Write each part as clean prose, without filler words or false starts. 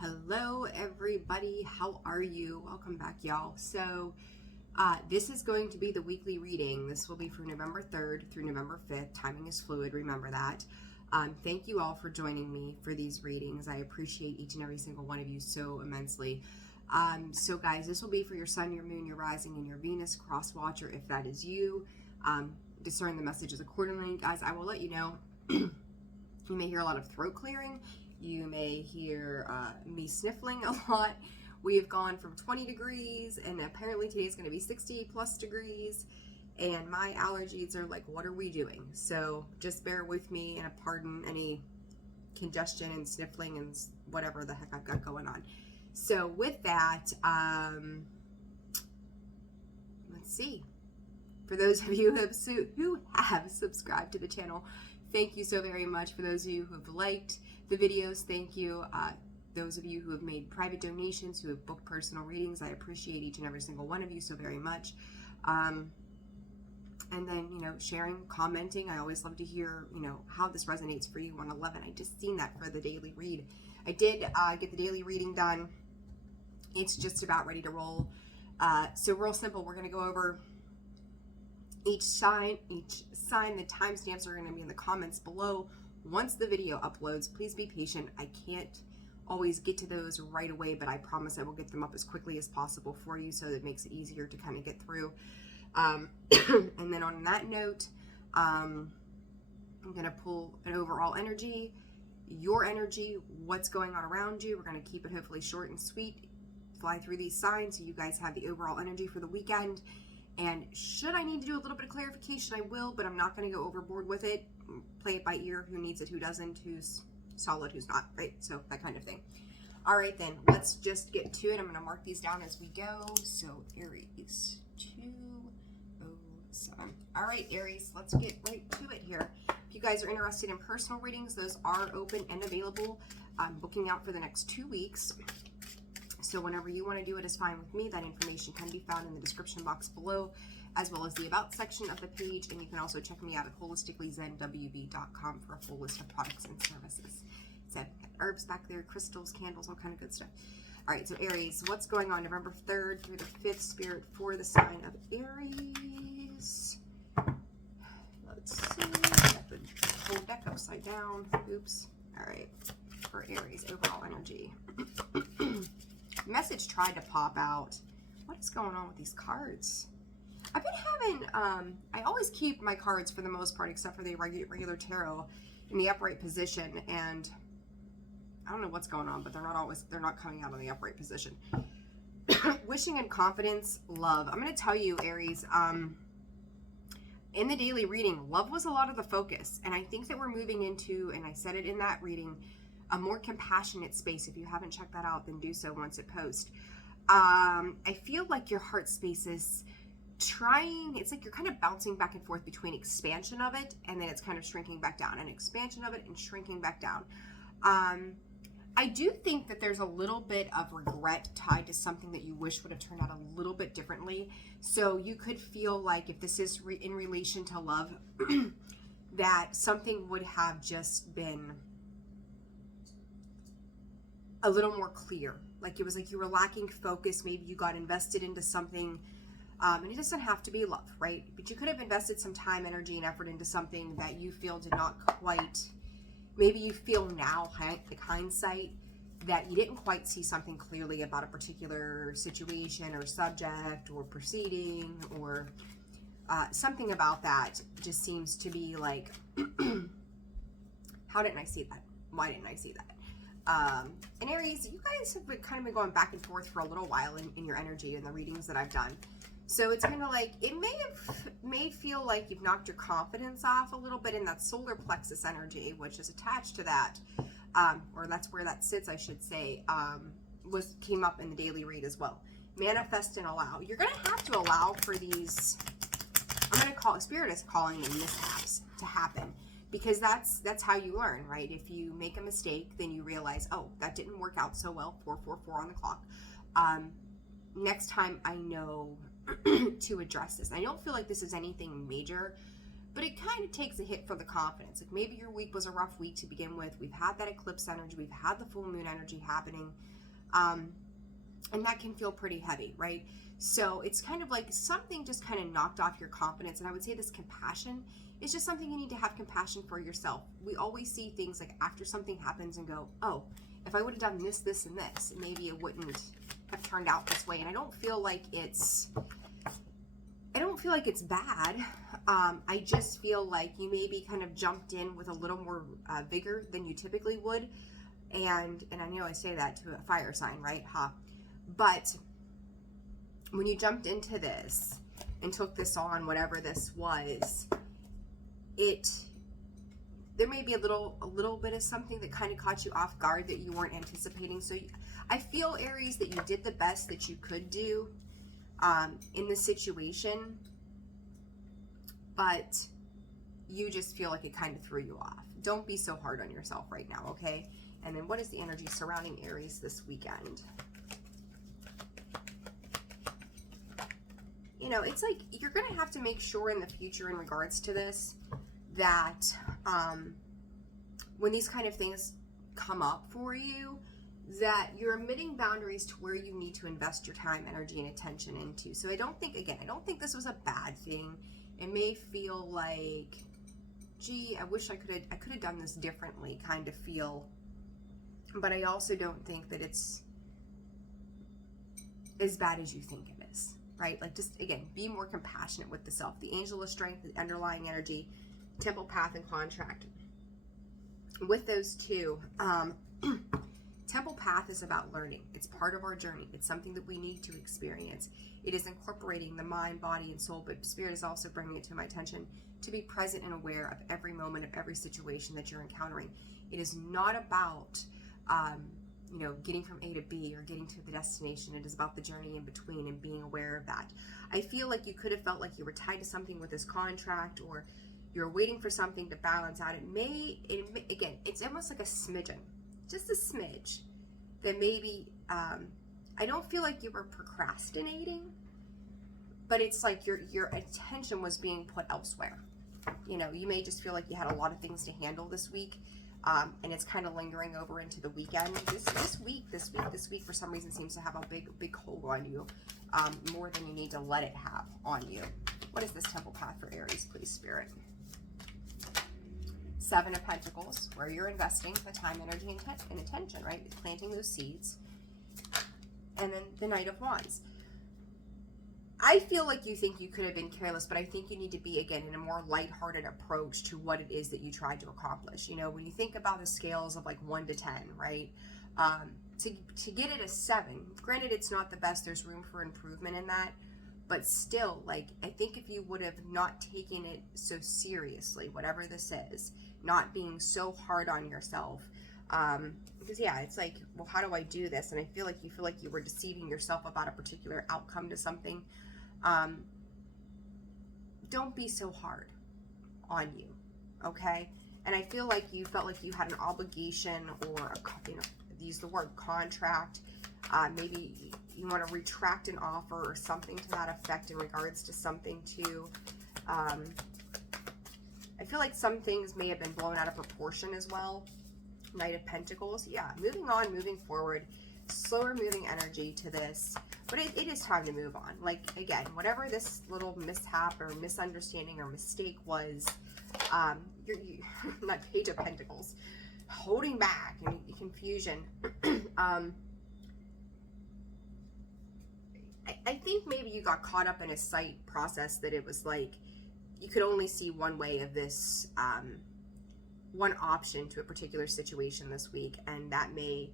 Hello everybody, how are you? Welcome back, y'all. So this is going to be the weekly reading. This will be for November 3rd through November 5th. Timing is fluid, remember that. Thank you all for joining me for these readings. I appreciate each and every single one of you so immensely. So guys, this will be for your sun, your moon, your rising, and your Venus cross watcher if that is you. Discern the messages accordingly. Guys, I will let you know, you may hear a lot of throat clearing. You may hear me sniffling a lot. We have gone from 20 degrees and apparently today is going to be 60 plus degrees, and my allergies are like, what are we doing? So just bear with me and pardon any congestion and sniffling and whatever the heck I've got going on. So with that, let's see. For those of you who have subscribed to the channel, thank you so very much. For those of you who have liked the videos, thank you. Those of you who have made private donations, who have booked personal readings, I appreciate each and every single one of you so very much. And then, sharing, commenting. I always love to hear, how this resonates for you on 11. I just seen that for the daily read. I did get the daily reading done. It's just about ready to roll. So real simple, we're going to go over each sign. The timestamps are going to be in the comments below. Once the video uploads, please be patient. I can't always get to those right away, but I promise I will get them up as quickly as possible for you, so that it makes it easier to kind of get through. And then on that note, I'm going to pull an overall energy, your energy, what's going on around you. We're going to keep it hopefully short and sweet, fly through these signs so you guys have the overall energy for the weekend. And should I need to do a little bit of clarification, I will, but I'm not going to go overboard with it. Play it by ear, who needs it, who doesn't, who's solid, who's not, right? So that kind of thing. All right, then, let's just get to it. I'm going to mark these down as we go. So Aries, 207. All right, Aries, let's get right to it here. If you guys are interested in personal readings, those are open and available. I'm booking out for the next 2 weeks. So whenever you want to do it is fine with me. That information can be found in the description box below, as well as the About section of the page. And you can also check me out at holisticallyzenwb.com for a full list of products and services. So got herbs back there, crystals, candles, all kind of good stuff. All right, so Aries, what's going on November 3rd through the 5th, Spirit, for the sign of Aries? Let's see. Got the whole deck upside down. Oops. All right, for Aries, overall energy. Message tried to pop out. What is going on with these cards? I've been having, I always keep my cards for the most part, except for the regular tarot, in the upright position, and I don't know what's going on, but they're not coming out in the upright position. Wishing and confidence, love. I'm going to tell you, Aries, in the daily reading, love was a lot of the focus, and I think that we're moving into, and I said it in that reading, a more compassionate space. If you haven't checked that out, then do so once it posts. I feel like your heart space is it's like you're kind of bouncing back and forth between expansion of it, and then it's kind of shrinking back down, and expansion of it and shrinking back down. I do think that there's a little bit of regret tied to something that you wish would have turned out a little bit differently. So you could feel like, if this is in relation to love, that something would have just been a little more clear. Like it was like you were lacking focus. Maybe you got invested into something, and it doesn't have to be love, right? But you could have invested some time, energy, and effort into something that you feel did not quite, maybe you feel now, like hindsight, that you didn't quite see something clearly about a particular situation or subject or proceeding, or something about that just seems to be like, how didn't I see that? Why didn't I see that? And Aries, you guys have been kind of going back and forth for a little while in your energy in the readings that I've done. So it's kind of like, it may feel like you've knocked your confidence off a little bit in that solar plexus energy, which is attached to that, or that's where that sits, I should say, came up in the daily read as well. Manifest and allow. You're going to have to allow for these, I'm going to call, Spirit is calling them mishaps to happen. Because that's how you learn, right? If you make a mistake, then you realize, oh, that didn't work out so well, 444 on the clock. Next time I know to address this. I don't feel like this is anything major, but it kind of takes a hit for the confidence. Like maybe your week was a rough week to begin with. We've had that eclipse energy. We've had the full moon energy happening. And that can feel pretty heavy, right? So it's kind of like something just kind of knocked off your confidence. And I would say this compassion is just something you need to have compassion for yourself. We always see things like after something happens and go, oh, if I would have done this, this, and this, maybe it wouldn't have turned out this way. And I don't feel like it's bad. I just feel like you maybe kind of jumped in with a little more vigor than you typically would. And I know I say that to a fire sign, right? But when you jumped into this and took this on, whatever this was, there may be a little bit of something that kind of caught you off guard that you weren't anticipating. So I feel, Aries, that you did the best that you could do in the situation, but you just feel like it kind of threw you off. Don't be so hard on yourself right now, okay? And then what is the energy surrounding Aries this weekend? You know, it's like you're going to have to make sure in the future in regards to this that when these kind of things come up for you, that you're emitting boundaries to where you need to invest your time, energy, and attention into. So I don't think this was a bad thing. It may feel like, gee, I wish I could have done this differently kind of feel. But I also don't think that it's as bad as you think it is, right? Like, just, again, be more compassionate with the self. The angel of strength, the underlying energy, temple, path, and contract. With those two, temple path is about learning. It's part of our journey. It's something that we need to experience. It is incorporating the mind, body, and soul, but spirit is also bringing it to my attention to be present and aware of every moment of every situation that you're encountering. It is not about getting from A to B or getting to the destination. It is about the journey in between and being aware of that. I feel like you could have felt like you were tied to something with this contract, or you're waiting for something to balance out. Again, it's almost like a smidgen, just a smidge, that maybe, I don't feel like you were procrastinating, but it's like your attention was being put elsewhere. You know, you may just feel like you had a lot of things to handle this week. And it's kind of lingering over into the weekend. This week for some reason seems to have a big hold on you, more than you need to let it have on you. What is this temple path for Aries, please, Spirit? 7 of Pentacles, where you're investing the time, energy, and attention, right? It's planting those seeds. And then the Knight of Wands. I feel like you think you could have been careless, but I think you need to be, again, in a more lighthearted approach to what it is that you tried to accomplish. You know, when you think about the scales of like 1 to 10, right? To get it a 7, granted it's not the best, there's room for improvement in that, but still, like, I think if you would have not taken it so seriously, whatever this is, not being so hard on yourself, because yeah, it's like, well, how do I do this? And I feel like you were deceiving yourself about a particular outcome to something. Don't be so hard on you, okay? And I feel like you felt like you had an obligation, or use the word contract. Maybe you want to retract an offer or something to that effect in regards to something too. I feel like some things may have been blown out of proportion as well. Knight of Pentacles. Yeah, moving on, moving forward. Slower moving energy to this. But it is time to move on. Like, again, whatever this little mishap or misunderstanding or mistake was, you're not Page of Pentacles, holding back and confusion. I think maybe you got caught up in a sight process that it was like you could only see one way of this, one option to a particular situation this week, and that may,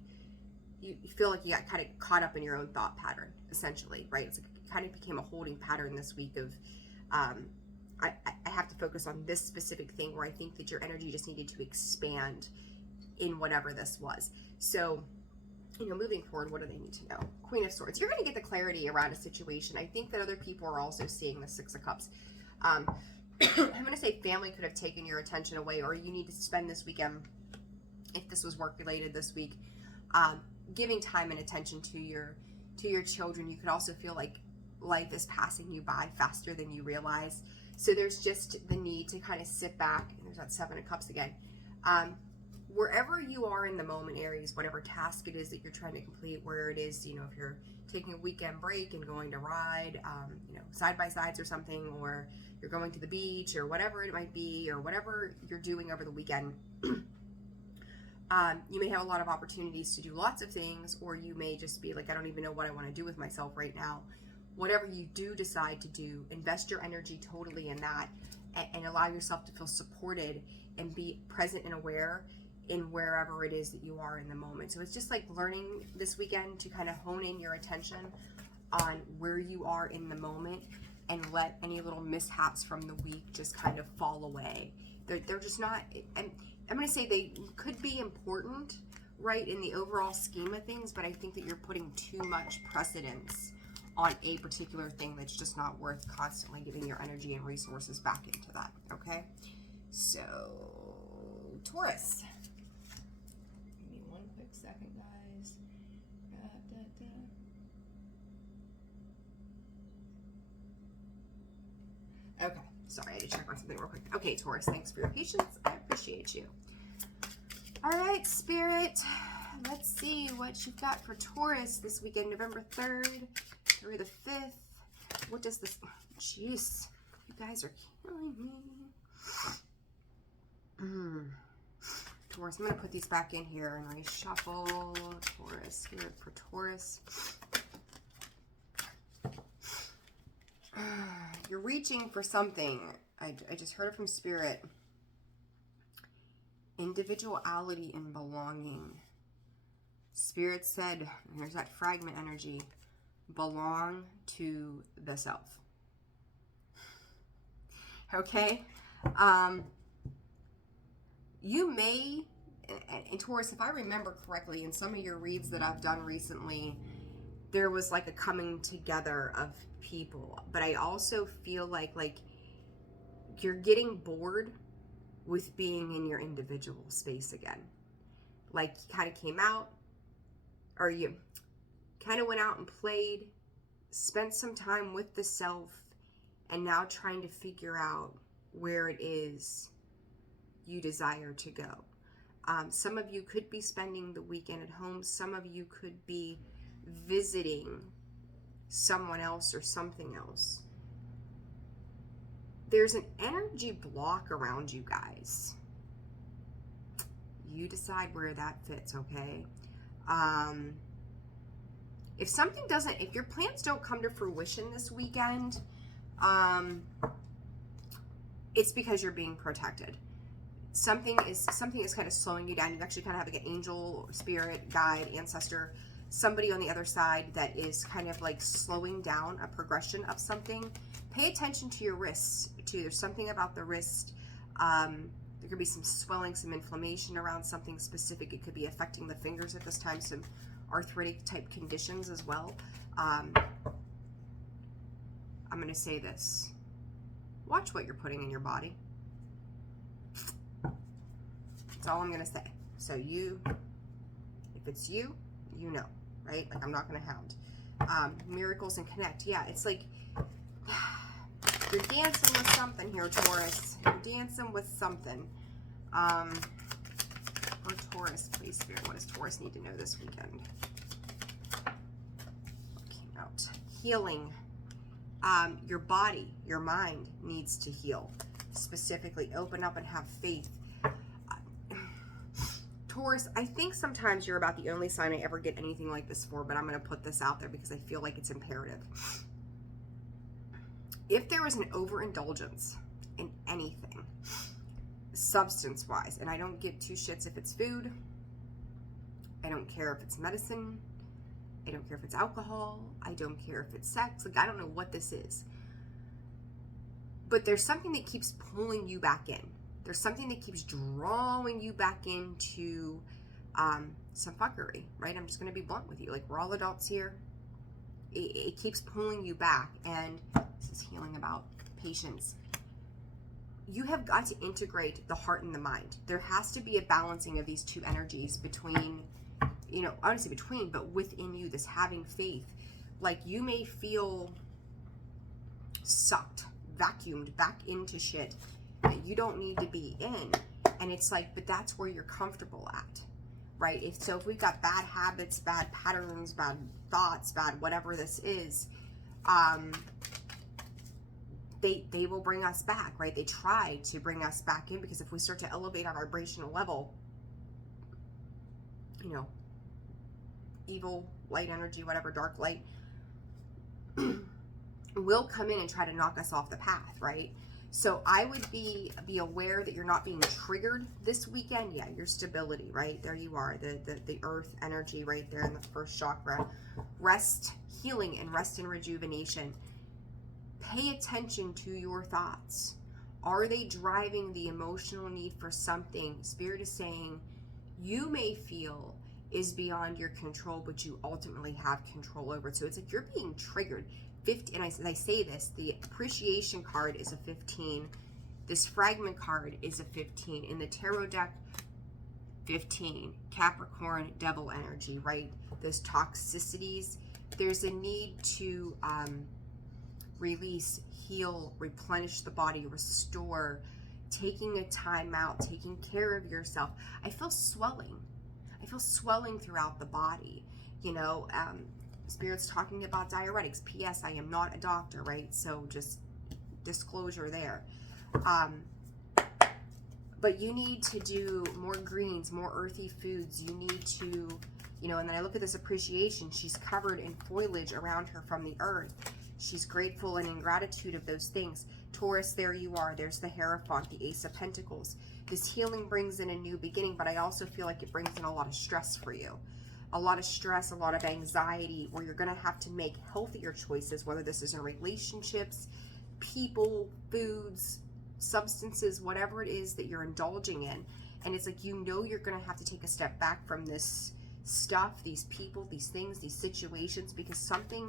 you feel like you got kind of caught up in your own thought pattern, essentially, right? It's like it kind of became a holding pattern this week of, I have to focus on this specific thing, where I think that your energy just needed to expand in whatever this was. So, moving forward, what do they need to know? Queen of Swords. You're going to get the clarity around a situation. I think that other people are also seeing the 6 of Cups. I'm going to say family could have taken your attention away, or you need to spend this weekend, if this was work related this week, giving time and attention to your children. You could also feel like life is passing you by faster than you realize. So there's just the need to kind of sit back, and there's that Seven of Cups again. Wherever you are in the moment, Aries, whatever task it is that you're trying to complete, where it is, you know, if you're taking a weekend break and going to ride, you know, side-by-sides or something, or you're going to the beach or whatever it might be, or whatever you're doing over the weekend, you may have a lot of opportunities to do lots of things, or you may just be like, I don't even know what I want to do with myself right now. Whatever you do decide to do, invest your energy totally in that, and allow yourself to feel supported and be present and aware in wherever it is that you are in the moment. So it's just like learning this weekend to kind of hone in your attention on where you are in the moment, and let any little mishaps from the week just kind of fall away. They're just not, and I'm going to say they could be important, right, in the overall scheme of things, but I think that you're putting too much precedence on a particular thing that's just not worth constantly giving your energy and resources back into that, okay? So, Taurus. Give me one quick second, guys. Okay, sorry, I had to check on something real quick. Okay, Taurus, thanks for your patience. I appreciate you. All right, Spirit, let's see what you've got for Taurus this weekend, November 3rd through the 5th. What does this, jeez, you guys are killing me. Taurus, I'm going to put these back in here and reshuffle. Taurus, Spirit for Taurus. You're reaching for something. I just heard it from Spirit. Individuality and belonging. Spirit said, and there's that fragment energy, belong to the self. Okay? You may, and Taurus, if I remember correctly, in some of your reads that I've done recently, there was like a coming together of people. But I also feel like you're getting bored with being in your individual space again. Like you kind of came out, or you kind of went out and played, spent some time with the self, and now trying to figure out where it is you desire to go. Some of you could be spending the weekend at home. Some of you could be visiting someone else or something else. There's an energy block around you guys. You decide where that fits, okay? If something doesn't, if your plans don't come to fruition this weekend, it's because you're being protected. Something is kind of slowing you down. You actually kind of have like an angel, spirit, guide, ancestor, somebody on the other side that is kind of like slowing down a progression of something. Pay attention to your wrists too. There's something about the wrist. There could be some swelling, some inflammation around something specific. It could be affecting the fingers at this time, some arthritic type conditions as well. I'm going to say this. Watch what you're putting in your body. That's all I'm going to say. So you, if it's you, you know, right? Like I'm not going to hound. Miracles and connect. Yeah, it's like you're dancing with something here, Taurus. You're dancing with something. For Taurus, please, Spirit, what does Taurus need to know this weekend? What came out? Healing. Your body, your mind needs to heal. Specifically, open up and have faith. Taurus, I think sometimes you're about the only sign I ever get anything like this for, but I'm going to put this out there because I feel like it's imperative. If there is an overindulgence in anything, substance-wise, and I don't give two shits if it's food, I don't care if it's medicine, I don't care if it's alcohol, I don't care if it's sex, like I don't know what this is. But there's something that keeps pulling you back in. There's something that keeps drawing you back into some fuckery, right? I'm just going to be blunt with you. Like, we're all adults here. It keeps pulling you back, and this is healing about patience. You have got to integrate the heart and the mind. There has to be a balancing of these two energies between, you know, I don't say between, but within you, this having faith. Like, you may feel sucked, vacuumed back into shit that you don't need to be in. And it's like, but that's where you're comfortable at, right? If we've got bad habits, bad patterns, bad thoughts, bad whatever this is, they will bring us back, right? They try to bring us back in, because if we start to elevate our vibrational level, you know, evil, light energy, whatever, dark light, will come in and try to knock us off the path, right? So I would be aware that you're not being triggered this weekend. Yeah, your stability, right? There you are, the earth energy right there in the first chakra. Rest, healing, and rest and rejuvenation. Pay attention to your thoughts. Are they driving the emotional need for something Spirit is saying you may feel is beyond your control, but you ultimately have control over it? So it's like you're being triggered. 50, and I say this, the appreciation card is a 15. This fragment card is a 15. In the tarot deck, 15. Capricorn, devil energy, right? Those toxicities. There's a need to release, heal, replenish the body, restore, taking a time out, taking care of yourself. I feel swelling. I feel swelling throughout the body, you know. Spirit's talking about diuretics. P.S. I am not a doctor, right? So just disclosure there. But you need to do more greens, more earthy foods. You need to, you know, and then I look at this appreciation. She's covered in foliage around her from the earth. She's grateful and in gratitude of those things. Taurus, there you are. There's the Hierophant, the Ace of Pentacles. This healing brings in a new beginning, but I also feel like it brings in a lot of stress for you. A lot of stress, a lot of anxiety, where you're going to have to make healthier choices, whether this is in relationships, people, foods, substances, whatever it is that you're indulging in. And it's like, you know, you're going to have to take a step back from this stuff, these people, these things, these situations, because something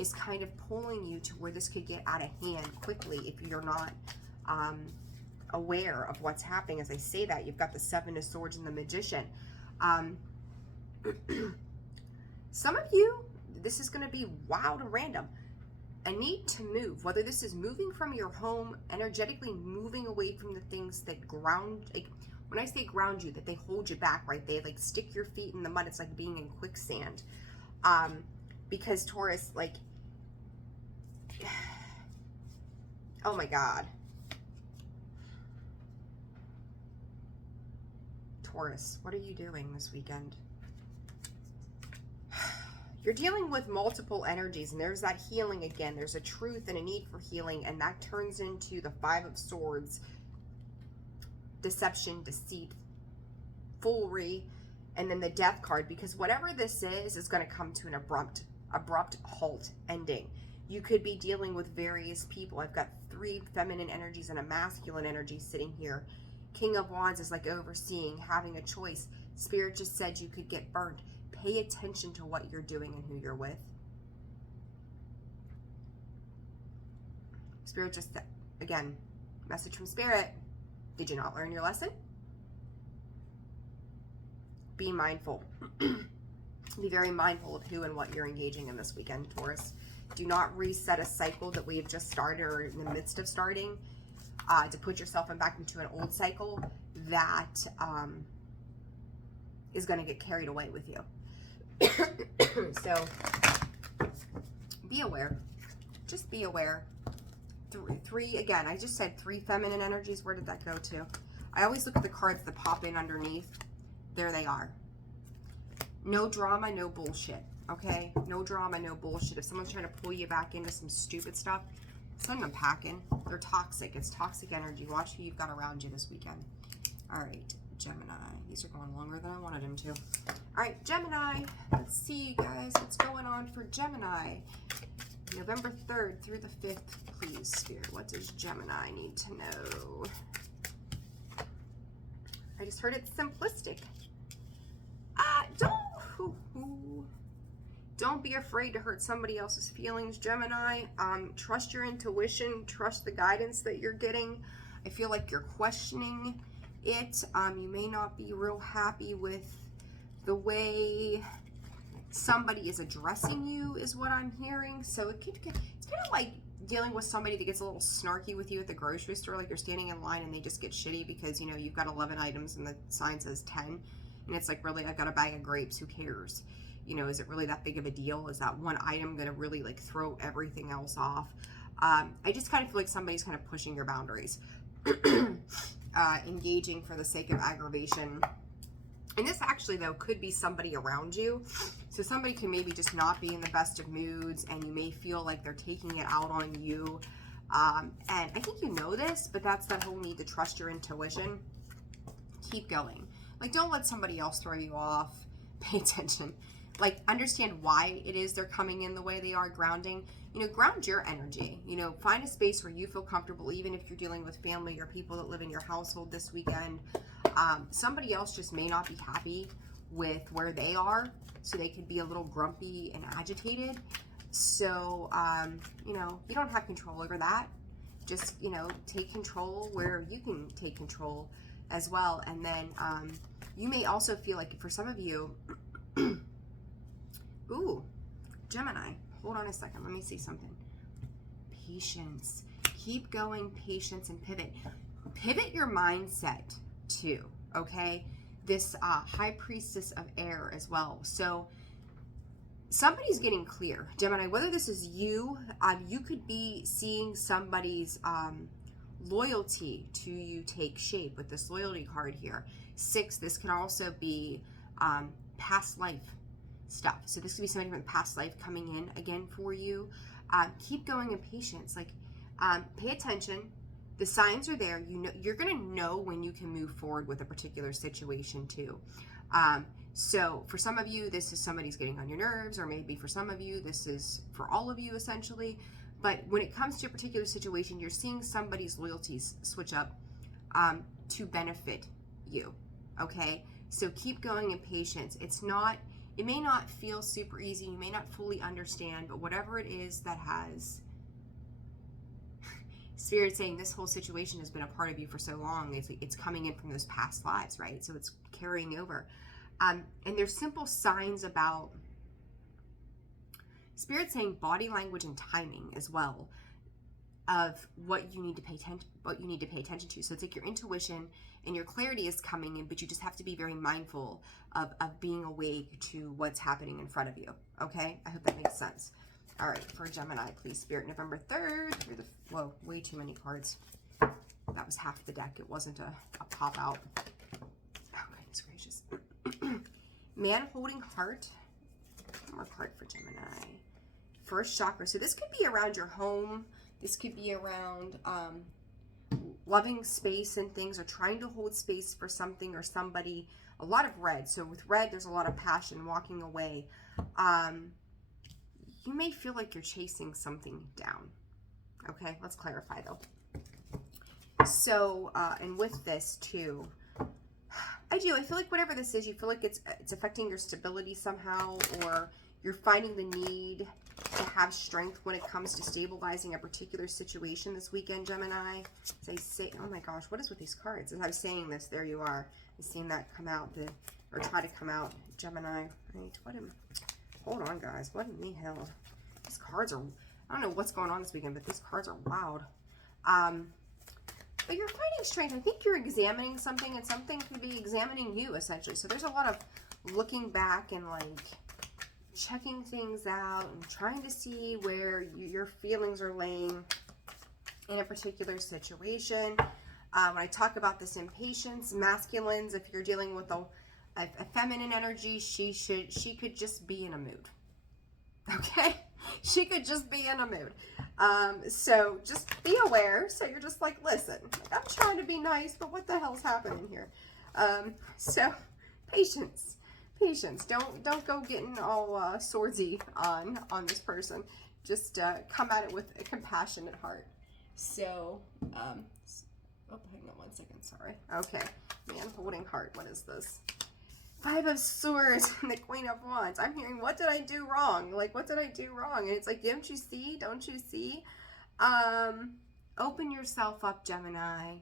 is kind of pulling you to where this could get out of hand quickly if you're not aware of what's happening. As I say that, you've got the Seven of Swords and the Magician. Some of you, this is going to be wild and random. A need to move, whether this is moving from your home, energetically moving away from the things that ground, like when I say ground you, that they hold you back, right? They like stick your feet in the mud. It's like being in quicksand. Because Taurus, like, oh my God. Taurus, what are you doing this weekend? You're dealing with multiple energies, and there's that healing again. There's a truth and a need for healing, and that turns into the Five of Swords. Deception, deceit, foolery, and then the Death card, because whatever this is going to come to an abrupt halt, ending. You could be dealing with various people. I've got 3 feminine energies and a masculine energy sitting here. King of Wands is like overseeing, having a choice. Spirit just said you could get burnt. Pay attention to what you're doing and who you're with. Spirit just, again, message from Spirit. Did you not learn your lesson? Be mindful. Be very mindful of who and what you're engaging in this weekend, Taurus. Do not reset a cycle that we have just started or in the midst of starting to put yourself back into an old cycle that is going to get carried away with you. So be aware. Just be aware. Three, again, I just said 3 feminine energies. Where did that go to? I always look at the cards that pop in underneath. There they are. No drama, no bullshit. Okay? No drama, no bullshit. If someone's trying to pull you back into some stupid stuff, send them packing. They're toxic. It's toxic energy. Watch who you've got around you this weekend. All right, Gemini. These are going longer than I wanted them to. All right, Gemini. Let's see, guys, what's going on for Gemini. November 3rd through the 5th, please, Spirit. What does Gemini need to know? I just heard it's simplistic. Don't be afraid to hurt somebody else's feelings, Gemini. Trust your intuition. Trust the guidance that you're getting. I feel like you're questioning it. You may not be real happy with the way somebody is addressing you, is what I'm hearing. So it's kind of like dealing with somebody that gets a little snarky with you at the grocery store, like you're standing in line and they just get shitty because, you know, you've got 11 items and the sign says 10, and it's like, really, I've got a bag of grapes, who cares? You know, is it really that big of a deal? Is that one item going to really like throw everything else off? I just kind of feel like somebody's kind of pushing your boundaries, engaging for the sake of aggravation. And this actually, though, could be somebody around you. So somebody can maybe just not be in the best of moods, and you may feel like they're taking it out on you. And I think you know this, but that's that whole need to trust your intuition. Keep going. Like, don't let somebody else throw you off. Pay attention. Like, understand why it is they're coming in the way they are. Grounding. You know, ground your energy. You know, find a space where you feel comfortable, even if you're dealing with family or people that live in your household this weekend. Somebody else just may not be happy with where they are, so they could be a little grumpy and agitated. So, you know, you don't have control over that. Just, you know, take control where you can take control as well. And then you may also feel like, for some of you, ooh, Gemini, hold on a second. Let me see something. Patience. Keep going, patience, and pivot. Pivot your mindset too, okay? This high priestess of air as well. So somebody's getting clear, Gemini, whether this is you, you could be seeing somebody's loyalty to you take shape with this loyalty card here. 6, this can also be past life stuff. So this could be somebody from the past life coming in again for you. Keep going in patience. Like, pay attention. The signs are there. You know, you're going to know when you can move forward with a particular situation too. So for some of you, this is somebody's getting on your nerves, or maybe for some of you, this is for all of you essentially. But when it comes to a particular situation, you're seeing somebody's loyalties switch up to benefit you. Okay. So keep going in patience. It may not feel super easy. You may not fully understand, but whatever it is that has Spirit saying this whole situation has been a part of you for so long, it's coming in from those past lives, right? So it's carrying over. And there's simple signs about Spirit saying body language and timing as well of what you need to pay attention to. So it's like your intuition and your clarity is coming in, but you just have to be very mindful of being awake to what's happening in front of you. Okay? I hope that makes sense. All right, for Gemini, please, Spirit, November 3rd. Whoa, way too many cards. That was half the deck. It wasn't a pop out. Oh, goodness gracious. Man holding heart. One more card for Gemini. First chakra. So this could be around your home. This could be around loving space and things, or trying to hold space for something or somebody. A lot of red. So with red, there's a lot of passion, walking away. You may feel like you're chasing something down. Okay, let's clarify though. So, and with this too, I feel like whatever this is, you feel like it's affecting your stability somehow, or you're finding the need to have strength when it comes to stabilizing a particular situation this weekend, Gemini. As I say, oh my gosh, what is with these cards? As I was saying this, there you are. I've seen that come out, or try to come out, Gemini. Right, hold on, guys. What in the hell? These cards are, I don't know what's going on this weekend, but these cards are wild. But you're finding strength. I think you're examining something, and something could be examining you, essentially. So there's a lot of looking back and, like, checking things out and trying to see where your feelings are laying in a particular situation. When I talk about this impatience, masculines, if you're dealing with a feminine energy, she could just be in a mood. Okay? She could just be in a mood. So just be aware. So you're just like, listen, I'm trying to be nice, but what the hell's happening here? So patience. Don't go getting all swordsy on this person. Just come at it with a compassionate heart. So, oh, hang on 1 second, sorry. Okay, man holding heart, what is this? 5 of Swords and the Queen of Wands. I'm hearing, what did I do wrong? Like, what did I do wrong? And it's like, don't you see? Don't you see? Open yourself up, Gemini.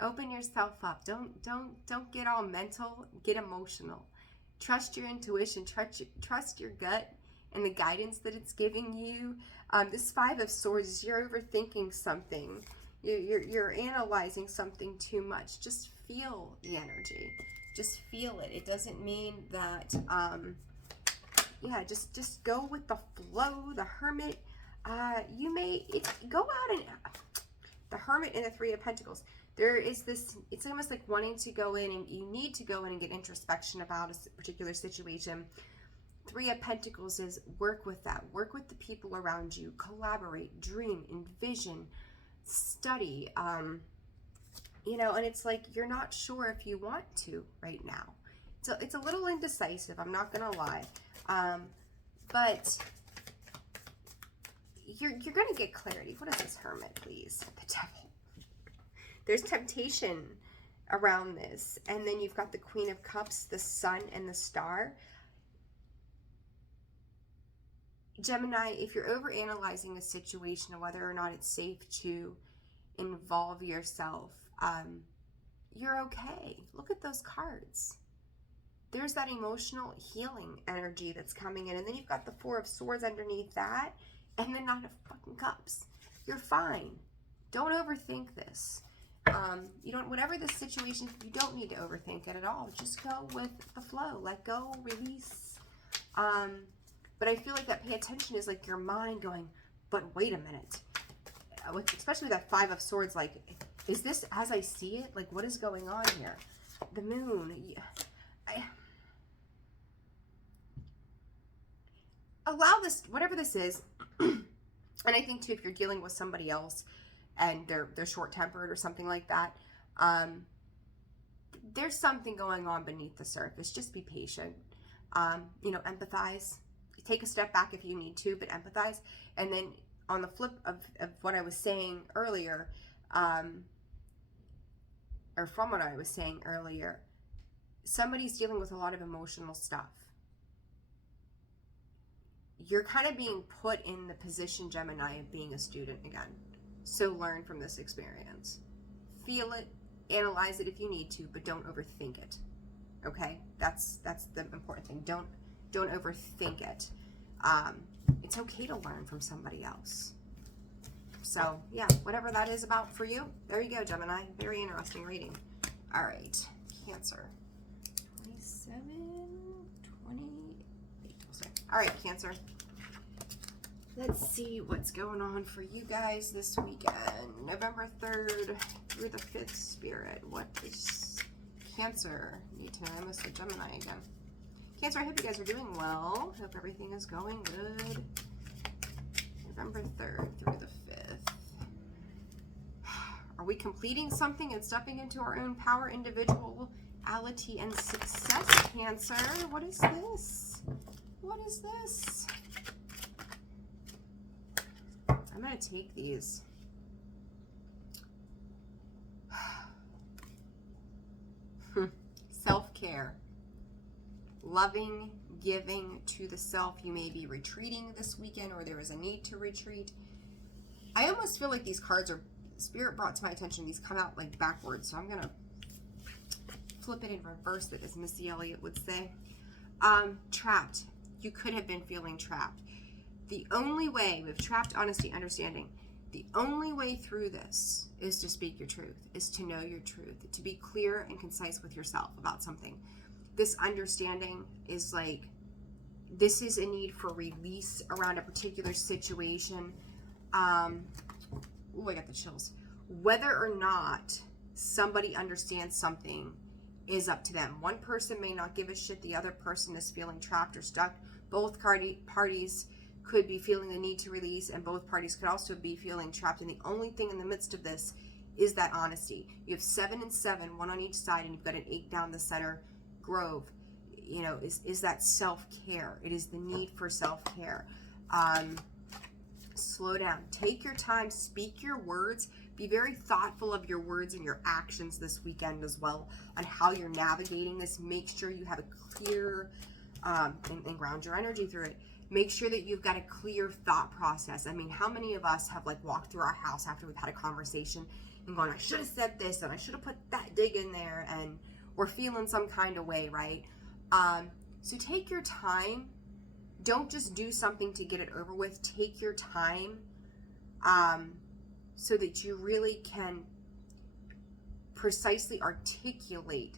Open yourself up. Don't get all mental. Get emotional. Trust your intuition. Trust your gut. and the guidance that it's giving you. This Five of Swords is you're overthinking something. You're analyzing something too much. Just feel the energy. Just feel it. It doesn't mean that, yeah, just go with the flow. The Hermit, you may go out and, the Hermit and the Three of Pentacles. There is this, it's almost like wanting to go in, and you need to go in and get introspection about a particular situation. Three of Pentacles is work with that. Work with the people around you. Collaborate, dream, envision, study. You know, and it's like you're not sure if you want to right now. So it's a little indecisive, I'm not going to lie. But you're going to get clarity. What is this Hermit, please? The Devil. There's temptation around this. And then you've got the Queen of Cups, the Sun, and the Star. Gemini, if you're overanalyzing a situation, whether or not it's safe to involve yourself, you're okay. Look at those cards. There's that emotional healing energy that's coming in. And then you've got the Four of Swords underneath that. And the Nine of fucking Cups. You're fine. Don't overthink this. You don't, whatever the situation, you don't need to overthink it at all. Just go with the flow. Let go, release. But I feel like that pay attention is like your mind going, but wait a minute. Especially with that Five of Swords, like, is this as I see it? Like, what is going on here? The Moon. Allow this, whatever this is, and I think too, if you're dealing with somebody else and they're short-tempered or something like that, there's something going on beneath the surface. Just be patient. You know, empathize. Take a step back if you need to, but empathize. And then on the flip of what I was saying earlier, or from what I was saying earlier, somebody's dealing with a lot of emotional stuff. You're kind of being put in the position, Gemini, of being a student again. So learn from this experience. Feel it, analyze it if you need to, but don't overthink it. Okay? That's the important thing. Don't overthink it. It's okay to learn from somebody else. So, yeah, whatever that is about for you, there you go, Gemini. Very interesting reading. All right, Cancer. 27, 28. All right, Cancer. Let's see what's going on for you guys this weekend. November 3rd through the 5th, Spirit. What is Cancer? Need to know. I missed the Gemini again. Cancer, I hope you guys are doing well. Hope everything is going good. November 3rd through the 5th. Are we completing something and stepping into our own power, individuality, and success, Cancer? What is this? What is this? I'm going to take these. Self-care. Loving, giving to the self. You may be retreating this weekend, or there is a need to retreat. I almost feel like these cards are, Spirit brought to my attention, these come out like backwards. So I'm going to flip it and reverse it, as Missy Elliott would say. Trapped. You could have been feeling trapped. The only way, with trapped honesty, understanding, the only way through this is to speak your truth, is to know your truth, to be clear and concise with yourself about something. This understanding is like, this is a need for release around a particular situation. Oh, I got the chills. Whether or not somebody understands something is up to them. One person may not give a shit. The other person is feeling trapped or stuck. Both parties could be feeling the need to release, and both parties could also be feeling trapped. And the only thing in the midst of this is that honesty. You have 7 and 7, one on each side, and you've got an 8 down the center. Grove, you know, is that self-care. It is the need for self-care. Slow down. Take your time. Speak your words. Be very thoughtful of your words and your actions this weekend as well, on how you're navigating this. Make sure you have a clear, and ground your energy through it. Make sure that you've got a clear thought process. I mean, how many of us have like walked through our house after we've had a conversation and gone, I should have said this and I should have put that dig in there, and we're feeling some kind of way, right? So take your time, Don't just do something to get it over with. Take your time so that you really can precisely articulate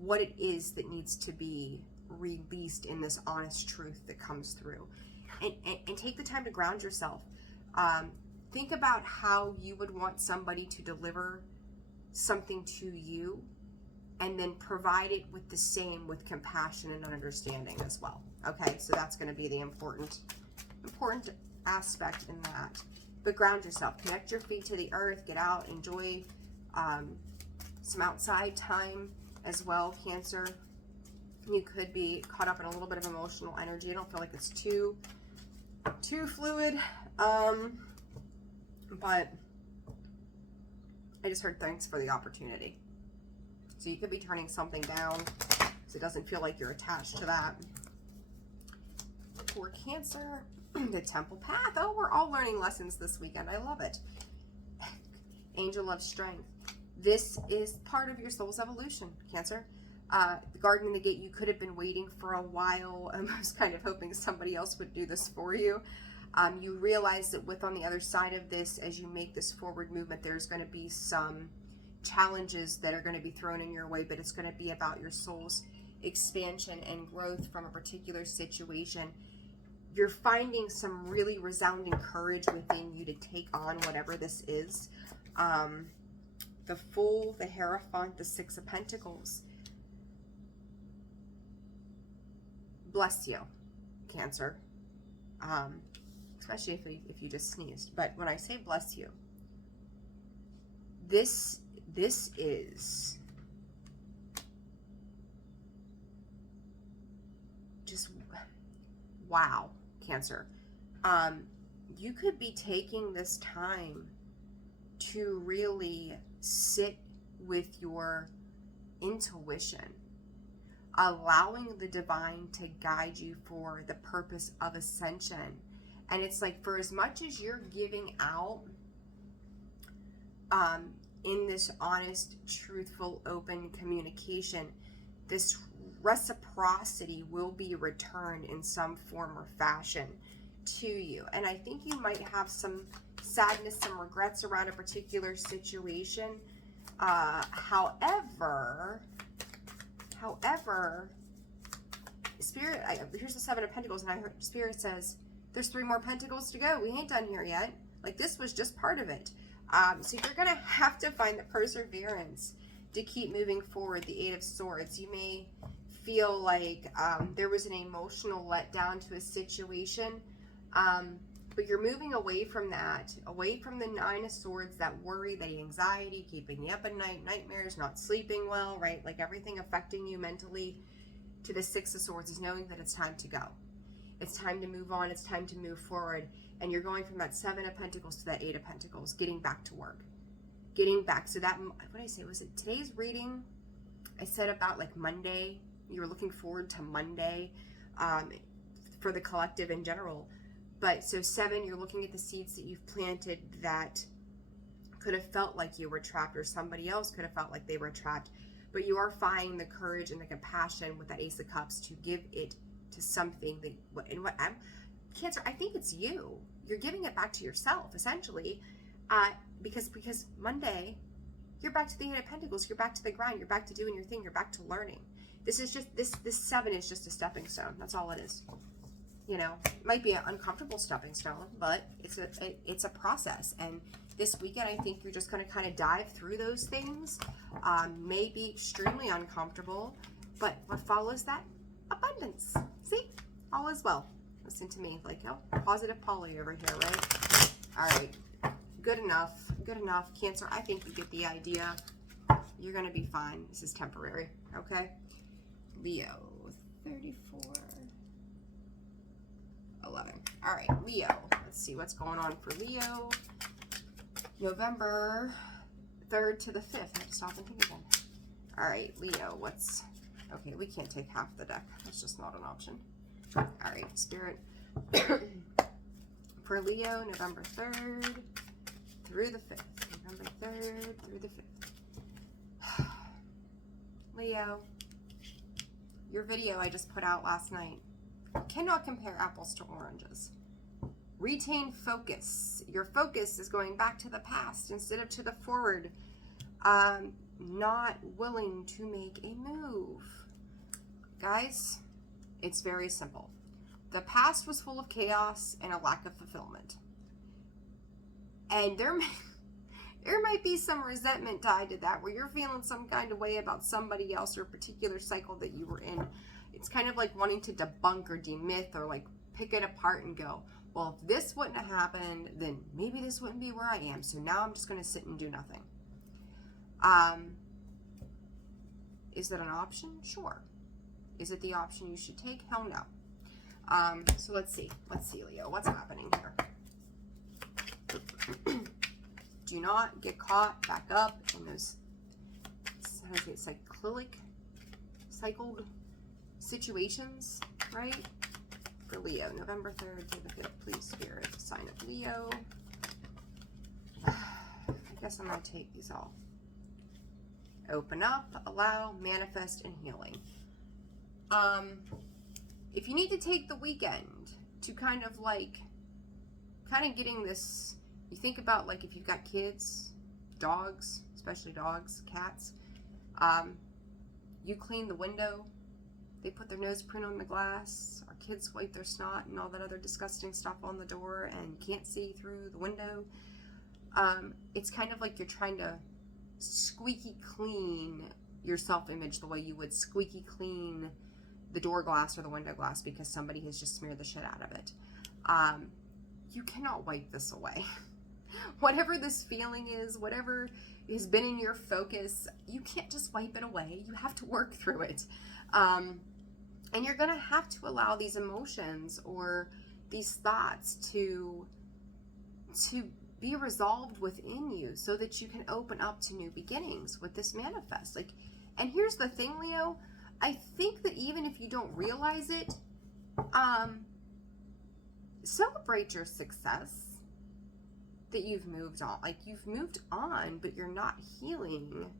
what it is that needs to be released in this honest truth that comes through. And take the time to ground yourself. Think about how you would want somebody to deliver something to you, and then provide it with the same, with compassion and understanding as well. Okay, so that's going to be the important aspect in that. But ground yourself, connect your feet to the earth, get out, enjoy some outside time as well, Cancer. You could be caught up in a little bit of emotional energy. I don't feel like it's too fluid, but I just heard thanks for the opportunity. So you could be turning something down so it doesn't feel like you're attached to that. For Cancer, the Temple Path. Oh, we're all learning lessons this weekend. I love it. Angel of Strength. This is part of your soul's evolution, Cancer. The Garden and the Gate, you could have been waiting for a while. I was kind of hoping somebody else would do this for you. You realize that with on the other side of this, as you make this forward movement, there's going to be some challenges that are going to be thrown in your way, but it's going to be about your soul's expansion and growth from a particular situation. You're finding some really resounding courage within you to take on whatever this is. The Fool, the Hierophant, the Six of Pentacles. Bless you, Cancer. Especially if you just sneezed. But when I say bless you, this is just wow, Cancer. You could be taking this time to really sit with your intuition, allowing the divine to guide you for the purpose of ascension. And it's like, for as much as you're giving out in this honest, truthful, open communication, this reciprocity will be returned in some form or fashion to you. And I think you might have some sadness, some regrets around a particular situation. However, Spirit, here's the Seven of Pentacles, and I heard Spirit says, there's 3 more Pentacles to go. We ain't done here yet. Like, this was just part of it. So you're going to have to find the perseverance to keep moving forward. The Eight of Swords. You may feel like there was an emotional letdown to a situation, but you're moving away from that, away from the Nine of Swords, that worry, that anxiety, keeping you up at night, nightmares, not sleeping well, right? Like everything affecting you mentally, to the Six of Swords, is knowing that it's time to go. It's time to move on. It's time to move forward. And you're going from that Seven of Pentacles to that Eight of Pentacles, getting back to work. Getting back. So that, what did I say? Was it today's reading? I said about like Monday. You're looking forward to Monday for the collective in general. But so 7, you're looking at the seeds that you've planted that could have felt like you were trapped, or somebody else could have felt like they were trapped. But you are finding the courage and the compassion with that Ace of Cups to give it to something that, Cancer, I think it's you. You're giving it back to yourself, essentially, because Monday, you're back to the Eight of Pentacles. You're back to the grind. You're back to doing your thing. You're back to learning. This is just this 7 is just a stepping stone. That's all it is. You know, it might be an uncomfortable stepping stone, but it's a process. And this weekend, I think you're just going to kind of dive through those things. May be extremely uncomfortable, but what follows that? Abundance. See, all is well. Listen to me, like, oh, positive Polly over here, right? All right, good enough, Cancer. I think you get the idea. You're gonna be fine. This is temporary, okay? Leo, 34, 11. All right, Leo. Let's see what's going on for Leo. November 3rd to the 5th. I have to stop and think again. All right, Leo. What's okay? We can't take half the deck. That's just not an option. All right, Spirit. For Leo, November 3rd through the 5th. November 3rd through the 5th. Leo, your video I just put out last night Cannot compare apples to oranges. Retain focus. Your focus is going back to the past instead of to the forward. Not willing to make a move. Guys, it's very simple. The past was full of chaos and a lack of fulfillment. And there might be some resentment tied to that, where you're feeling some kind of way about somebody else or a particular cycle that you were in. It's kind of like wanting to debunk or demyth or like pick it apart and go, well, if this wouldn't have happened, then maybe this wouldn't be where I am. So now I'm just going to sit and do nothing. Is that an option? Sure. Is it the option you should take? Hell no. So let's see. Let's see, Leo. What's happening here? Do not get caught back up in those, how do I say, cycled situations, right? For Leo, November 3rd to the 5th, please, Spirit, sign of Leo. I guess I'm going to take these all. Open up, allow, manifest, and healing. If you need to take the weekend to kind of getting this, you think about like if you've got kids, dogs, especially dogs, cats, you clean the window, they put their nose print on the glass, our kids wipe their snot and all that other disgusting stuff on the door and you can't see through the window. It's kind of like you're trying to squeaky clean your self-image the way you would squeaky clean the door glass or the window glass because somebody has just smeared the shit out of it. You cannot wipe this away. Whatever this feeling is, whatever has been in your focus, you can't just wipe it away. You have to work through it. And you're going to have to allow these emotions or these thoughts to be resolved within you so that you can open up to new beginnings with this manifest. And here's the thing, Leo, I think that even if you don't realize it, celebrate your success that you've moved on. Like you've moved on, but you're not healing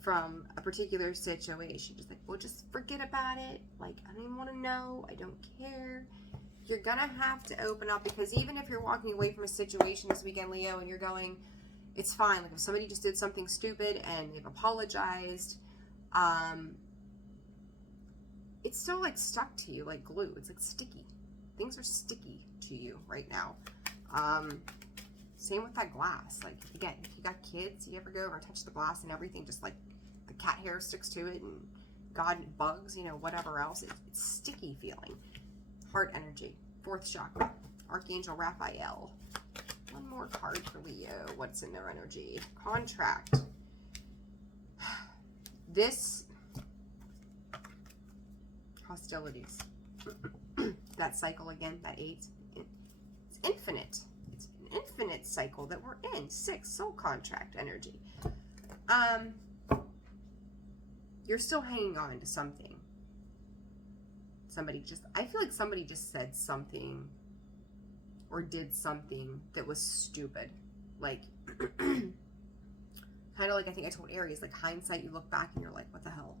from a particular situation. Just like, well, just forget about it. Like, I don't even want to know. I don't care. You're gonna have to open up, because even if you're walking away from a situation this weekend, Leo, and you're going, it's fine. Like if somebody just did something stupid and they've apologized, it's still like stuck to you like glue. It's like sticky. Things are sticky to you right now. Same with that glass. Like again, if you got kids, you ever go over and touch the glass and everything just like the cat hair sticks to it and God, bugs, you know, whatever else. It's sticky feeling. Heart energy, 4th chakra, Archangel Raphael. One more card for Leo. What's in their energy? Contract. This hostilities. That cycle again, that 8. It's infinite. It's an infinite cycle that we're in. 6, soul contract energy. You're still hanging on to something. I feel like somebody just said something or did something that was stupid. Like, kind of like I think I told Aries, like hindsight, you look back and you're like, what the hell?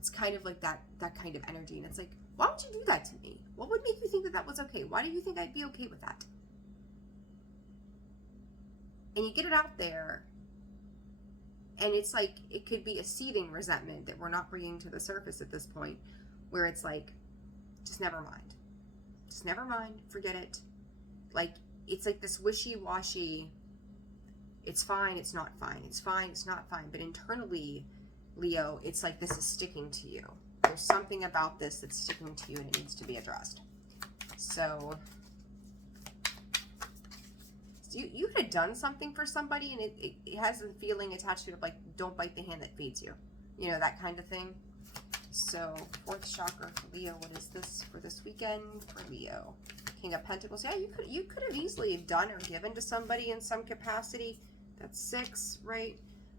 It's kind of like that kind of energy. And it's like, why would you do that to me? What would make you think that that was okay? Why do you think I'd be okay with that? And you get it out there, and it's like, it could be a seething resentment that we're not bringing to the surface at this point, where it's like, just never mind. Just never mind, forget it. Like, it's like this wishy-washy, it's fine, it's not fine, it's fine, it's not fine. But internally, Leo, it's like this is sticking to you. There's something about this that's sticking to you and it needs to be addressed. So you could have done something for somebody and it has a feeling attached to it of like, don't bite the hand that feeds you. You know, that kind of thing. So 4th chakra for Leo. What is this for this weekend for Leo? King of Pentacles. Yeah, you could have easily done or given to somebody in some capacity. That's 6, right?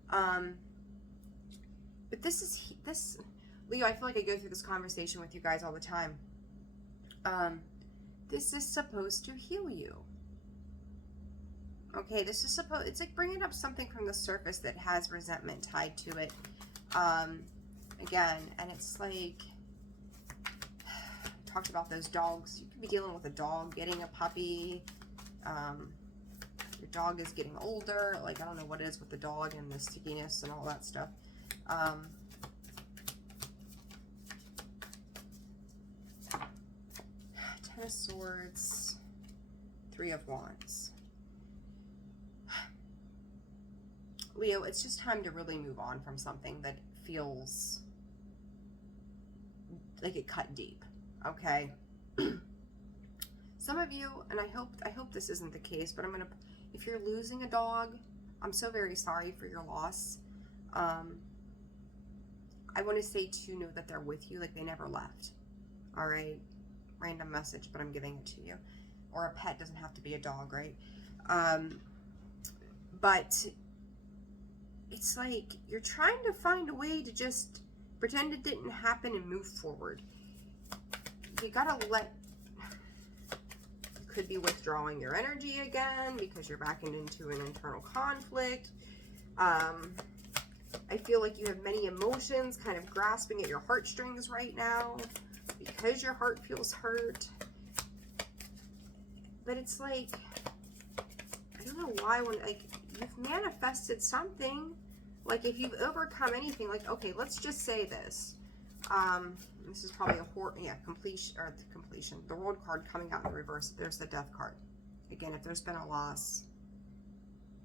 But this Leo, I feel like I go through this conversation with you guys all the time. This is supposed to heal you. Okay, this is supposed, it's like bringing up something from the surface that has resentment tied to it. Again, and it's like, talked about those dogs. You could be dealing with a dog getting a puppy. Your dog is getting older. Like, I don't know what it is with the dog and the stickiness and all that stuff. Ten of Swords, Three of Wands. Leo, it's just time to really move on from something that feels like it cut deep, okay? Some of you, and I hope this isn't the case, but if you're losing a dog, I'm so very sorry for your loss. I want to say too, know that they're with you, like they never left. All right, random message, but I'm giving it to you. Or a pet, doesn't have to be a dog, right? But it's like you're trying to find a way to just pretend it didn't happen and move forward. You gotta you could be withdrawing your energy again because you're backing into an internal conflict. I feel like you have many emotions kind of grasping at your heartstrings right now because your heart feels hurt. But it's like, I don't know why, when like you've manifested something, like if you've overcome anything, like, okay, let's just say this. This is probably completion. The World card coming out in reverse. There's the Death card. Again, if there's been a loss,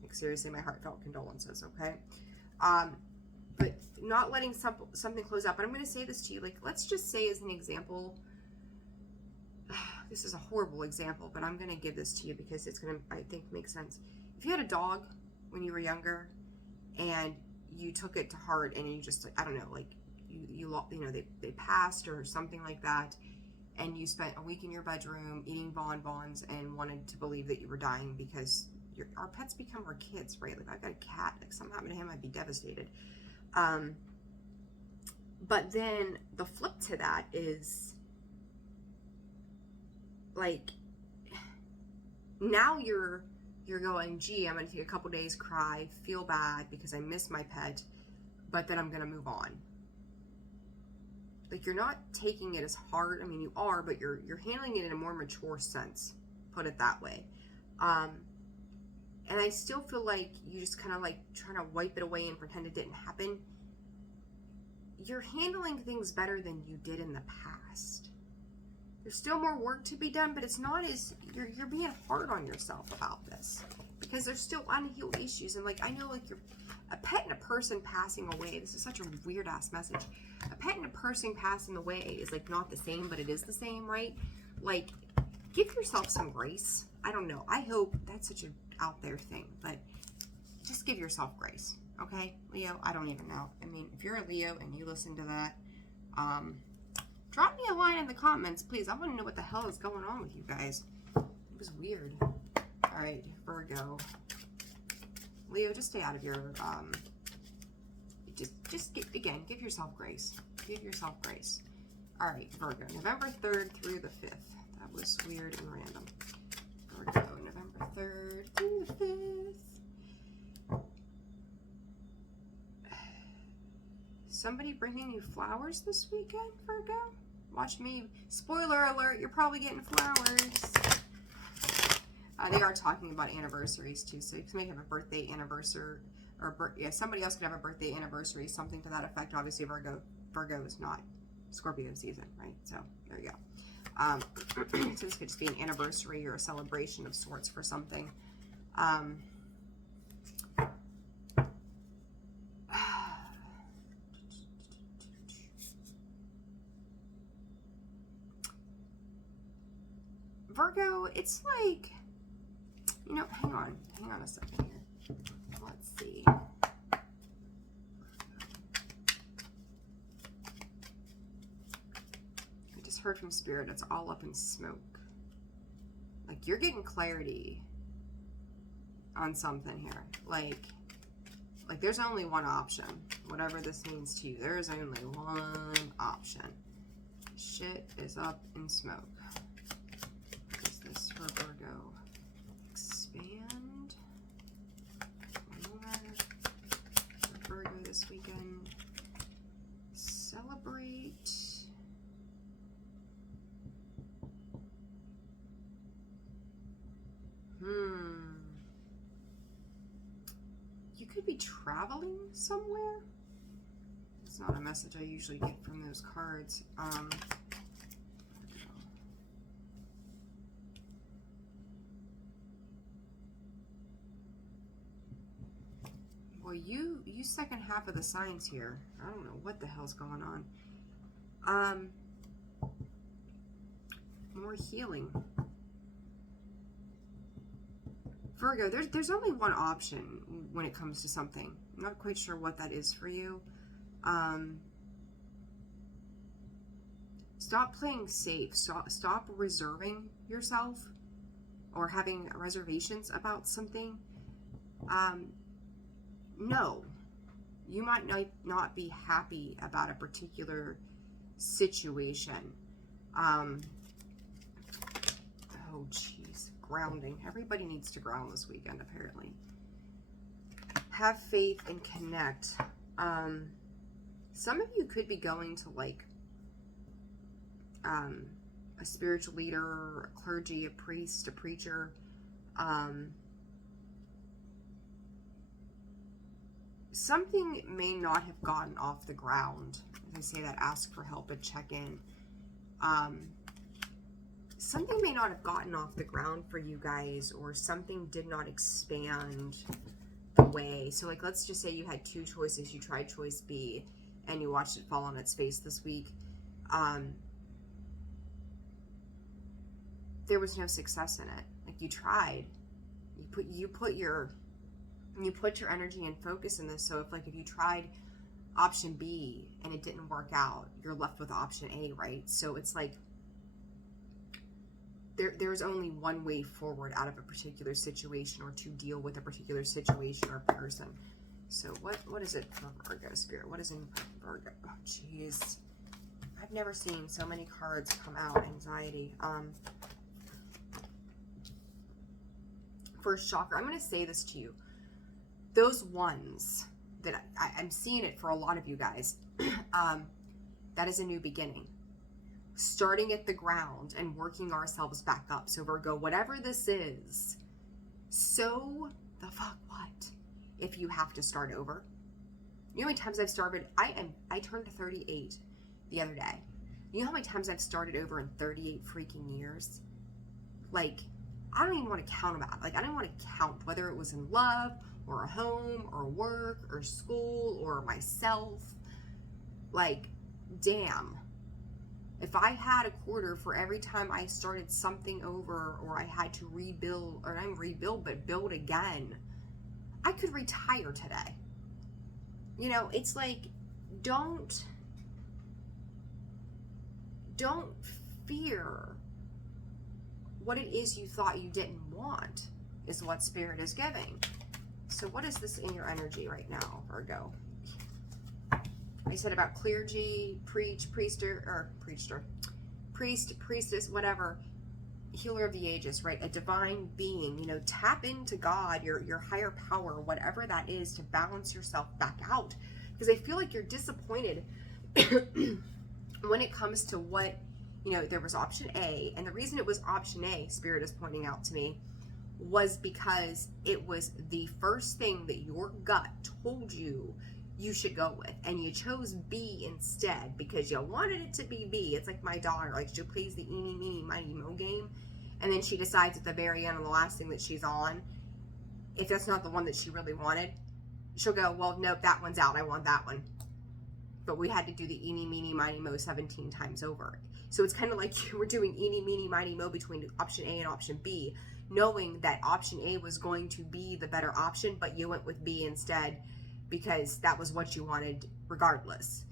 like seriously, my heartfelt condolences, okay? But not letting something close out. But I'm going to say this to you, like, let's just say as an example, this is a horrible example, but I'm going to give this to you because it's going to, I think, make sense. If you had a dog when you were younger and you took it to heart and you just, like, I don't know, like, you know, they passed or something like that, and you spent a week in your bedroom eating bonbons and wanted to believe that you were dying because our pets become our kids, right? Like, I've got a cat, like something happened to him, I'd be devastated. But then the flip to that is, like, now you're going, gee, I'm going to take a couple days, cry, feel bad because I miss my pet, but then I'm going to move on. Like, you're not taking it as hard. I mean, you are, but you're handling it in a more mature sense, put it that way. And I still feel like you just kind of like trying to wipe it away and pretend it didn't happen. You're handling things better than you did in the past. There's still more work to be done, but it's not as, you're being hard on yourself about this because there's still unhealed issues. And like, I know, like, a pet and a person passing away, this is such a weird ass message. A pet and a person passing away is like not the same, but it is the same, right? Like, give yourself some grace. I don't know. I hope that's such an out there thing, but just give yourself grace. Okay, Leo, I don't even know. I mean, if you're a Leo and you listen to that, drop me a line in the comments, please. I want to know what the hell is going on with you guys. It was weird. All right, Virgo. Leo, just stay out of your, give yourself grace. Give yourself grace. All right, Virgo, November 3rd through the 5th. That was weird and random. Virgo, November 3rd through the 5th. Somebody bringing you flowers this weekend, Virgo? Watch me. Spoiler alert, you're probably getting flowers. They are talking about anniversaries too, so you can have a birthday anniversary, or somebody else could have a birthday anniversary, something to that effect. Obviously, Virgo is not Scorpio season, right? So there you go. So this could just be an anniversary or a celebration of sorts for something. Virgo, it's like, you know, hang on a second here. Let's see. I just heard from Spirit, it's all up in smoke. Like, you're getting clarity on something here. Like there's only one option. Whatever this means to you, there's only one option. Shit is up in smoke. What is this for Virgo? Expand. One more for Virgo this weekend. Celebrate. could be traveling somewhere. It's not a message I usually get from those cards. Well, you second half of the signs here. I don't know what the hell's going on. More healing. Virgo, there's only one option when it comes to something. I'm not quite sure what that is for you. Stop playing safe. Stop reserving yourself or having reservations about something. No, you might not be happy about a particular situation. Oh, jeez. Grounding. Everybody needs to ground this weekend, apparently. Have faith and connect. Some of you could be going to, like, a spiritual leader, a clergy, a priest, a preacher. Something may not have gotten off the ground. As I say that, ask for help and check in. Something may not have gotten off the ground for you guys, or something did not expand the way. So, like, let's just say you had two choices. You tried choice B and you watched it fall on its face this week. There was no success in it. Like, you tried. You put your energy and focus in this. So if you tried option B and it didn't work out, you're left with option A, right? So it's like there's only one way forward out of a particular situation, or to deal with a particular situation or person. So what is it for Virgo, Spirit? What is in Virgo? Oh, jeez. I've never seen so many cards come out. Anxiety. First chakra. I'm going to say this to you. Those ones that I'm seeing it for a lot of you guys, that is a new beginning. Starting at the ground and working ourselves back up. So Virgo, whatever this is, so the fuck what if you have to start over? You know how many times I've started, I turned 38 the other day. You know how many times I've started over in 38 freaking years? Like, I don't even want to count them out. Like, I don't want to count whether it was in love or a home or work or school or myself. Like, damn. If I had a quarter for every time I started something over, or I had to rebuild, or not rebuild, but build again, I could retire today. You know, it's like, don't fear what it is you thought you didn't want, is what Spirit is giving. So what is this in your energy right now, Virgo? I said about clergy, priest, priestess, whatever, healer of the ages, right? A divine being, you know, tap into God, your higher power, whatever that is, to balance yourself back out. Because I feel like you're disappointed when it comes to what, you know, there was option A, and the reason it was option A, Spirit is pointing out to me, was because it was the first thing that your gut told you should go with, and you chose B instead because you wanted it to be B. It's like my daughter, like, she plays the eeny, meeny, miny, mo game, and then she decides at the very end on the last thing that she's on, if that's not the one that she really wanted, she'll go, well, nope, that one's out, I want that one. But we had to do the eeny, meeny, miny, mo 17 times over. So it's kind of like you were doing eeny, meeny, miny, mo between option A and option B, knowing that option A was going to be the better option, but you went with B instead because that was what you wanted regardless.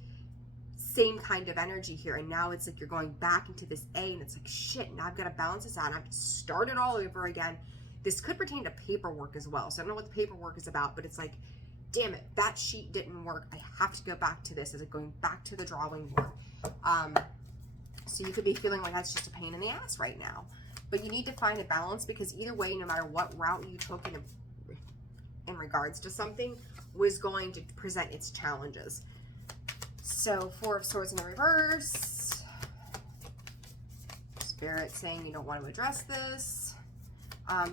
Same kind of energy here. And now it's like you're going back into this A, and it's like, shit, now I've got to balance this out. I have to start it all over again. This could pertain to paperwork as well. So I don't know what the paperwork is about, but it's like, damn it, that sheet didn't work. I have to go back to this. Is it going back to the drawing board? So you could be feeling like that's just a pain in the ass right now. But you need to find a balance, because either way, no matter what route you took in regards to something, was going to present its challenges. So, Four of Swords in the reverse. Spirit saying you don't want to address this.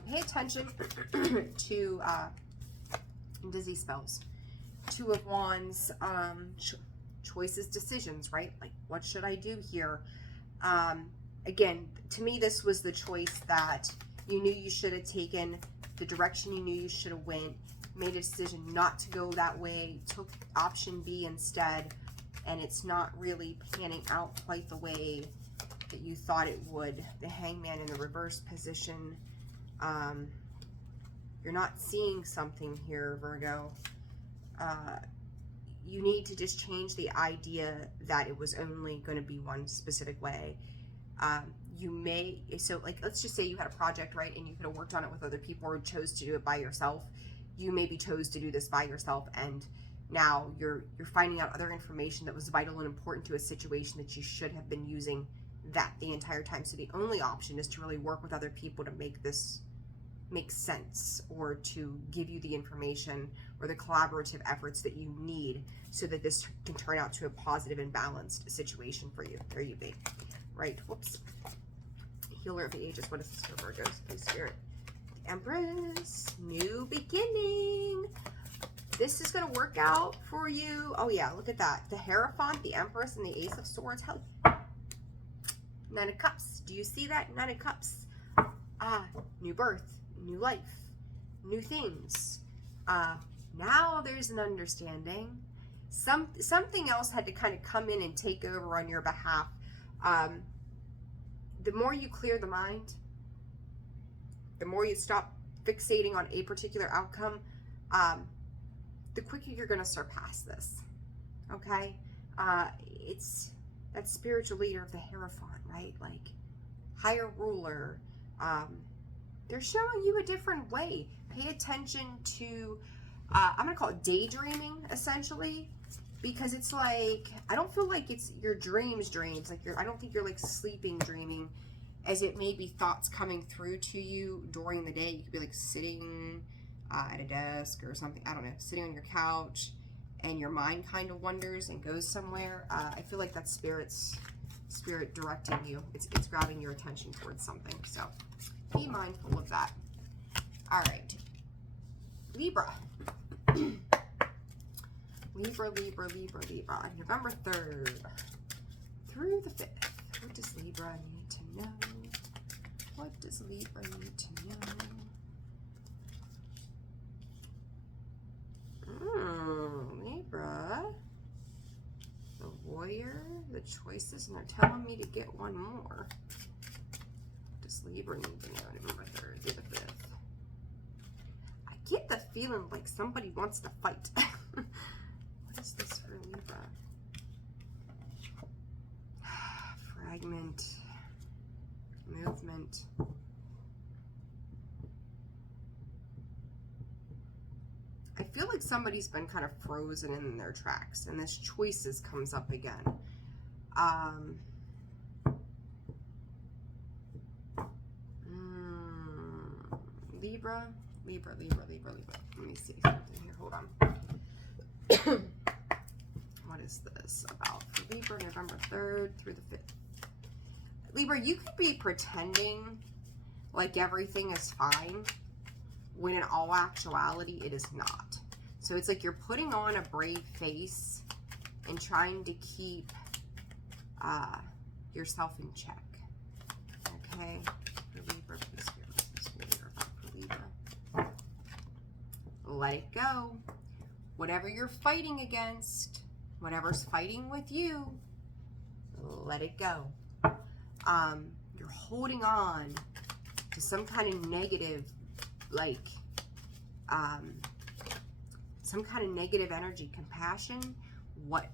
Pay attention to Dizzy spells. Two of Wands, choices, decisions, right? Like, what should I do here? Again, to me, this was the choice that you knew you should have taken, the direction you knew you should have went, made a decision not to go that way, took option B instead, and it's not really panning out quite the way that you thought it would. The Hangman in the reverse position. You're not seeing something here, Virgo. You need to just change the idea that it was only going to be one specific way. You may, so like, let's just say you had a project, right, and you could have worked on it with other people or chose to do it by yourself. You maybe chose to do this by yourself, and now you're finding out other information that was vital and important to a situation that you should have been using that the entire time. So the only option is to really work with other people to make this make sense, or to give you the information or the collaborative efforts that you need so that this can turn out to a positive and balanced situation for you. There you be. Right, whoops. Healer of the Ages, what is this for Virgos? Please, Spirit. The Empress, new beginning. This is going to work out for you. Oh yeah, look at that. The Hierophant, the Empress, and the Ace of Swords. Hell, Nine of Cups. Do you see that? Nine of Cups. New birth, new life, new things. Now there's an understanding. Something else had to kind of come in and take over on your behalf. The more you clear the mind, the more you stop fixating on a particular outcome, the quicker you're going to surpass this. Okay? It's that spiritual leader of the Hierophant, right? Like, higher ruler. They're showing you a different way. Pay attention to, I'm going to call it daydreaming, essentially. Because it's like, I don't feel like it's your dreams. Like, I don't think you're like sleeping dreaming, as it may be thoughts coming through to you during the day. You could be like sitting at a desk or something, I don't know, sitting on your couch, and your mind kind of wanders and goes somewhere. I feel like that's spirit directing you. It's grabbing your attention towards something. So be mindful of that. All right, Libra. Libra, November 3rd through the 5th. What does Libra need to know? What does Libra need to know? Libra, the Warrior, the choices, and they're telling me to get one more. What does Libra need to know? November 3rd through the 5th. I get the feeling like somebody wants to fight. What is this for Libra? Fragment, movement. I feel like somebody's been kind of frozen in their tracks, and this choices comes up again. Libra. Let me see something here. Hold on. What is this about for Libra, November 3rd through the 5th? Libra, you could be pretending like everything is fine, when in all actuality, it is not. So it's like you're putting on a brave face and trying to keep yourself in check. Okay? For Libra, please, for Libra. Let it go. Whatever you're fighting against, whatever's fighting with you, let it go. You're holding on to some kind of negative, like, some kind of negative energy, compassion. What,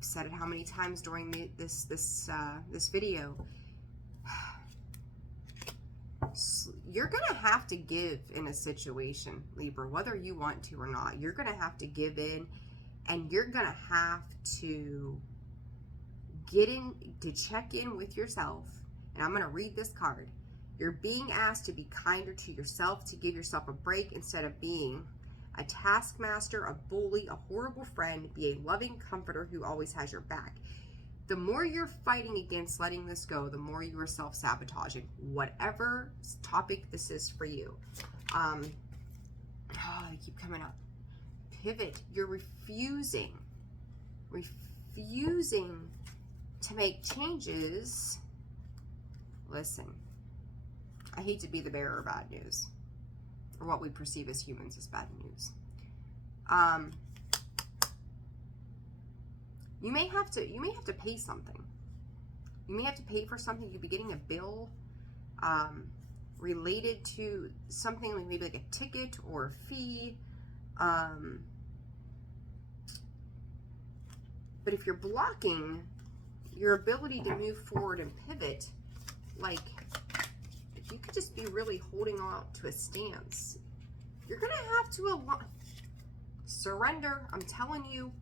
said it how many times during this video? You're gonna have to give in a situation, Libra, whether you want to or not. You're gonna have to give in, and you're gonna have to check in with yourself. And I'm gonna read this card. You're being asked to be kinder to yourself, to give yourself a break instead of being a taskmaster, a bully, a horrible friend. Be a loving comforter who always has your back. The more you're fighting against letting this go, the more you are self-sabotaging, whatever topic this is for you. They keep coming up. pivot. You're refusing to make changes. Listen, I hate to be the bearer of bad news, or what we perceive as humans as bad news. You may have to pay something. You may have to pay for something. You could be getting a bill related to something, like maybe like a ticket or a fee. But if you're blocking your ability to move forward and pivot, like if you could just be really holding on to a stance, you're going to have to surrender. I'm telling you,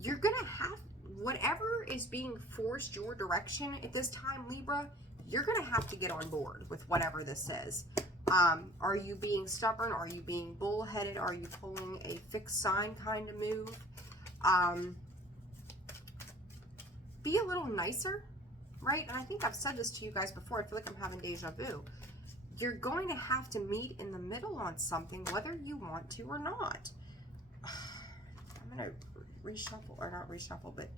you're going to have, whatever is being forced your direction at this time, Libra, you're going to have to get on board with whatever this is. Are you being stubborn? Are you being bullheaded? Are you pulling a fixed sign kind of move? Be a little nicer, right? And I think I've said this to you guys before. I feel like I'm having deja vu. You're going to have to meet in the middle on something, whether you want to or not. I'm going to reshuffle, or not reshuffle, but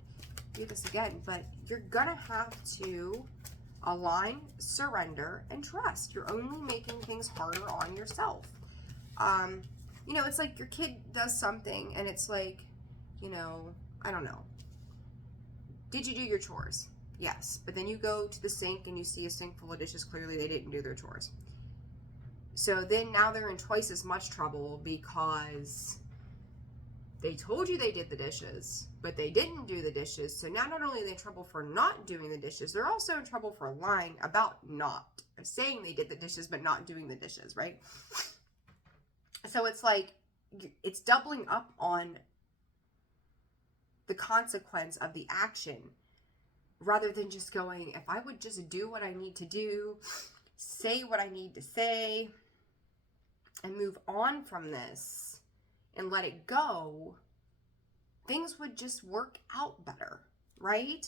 do this again. But you're going to have to align, surrender, and trust. You're only making things harder on yourself. You know, it's like your kid does something and it's like, you know, I don't know. Did you do your chores? Yes. But then you go to the sink and you see a sink full of dishes. Clearly they didn't do their chores. So then now they're in twice as much trouble because they told you they did the dishes, but they didn't do the dishes. So now not only are they in trouble for not doing the dishes, they're also in trouble for lying about not saying they did the dishes, but not doing the dishes, right? So it's like, it's doubling up on the consequence of the action, rather than just going, if I would just do what I need to do, say what I need to say, and move on from this and let it go, things would just work out better, right?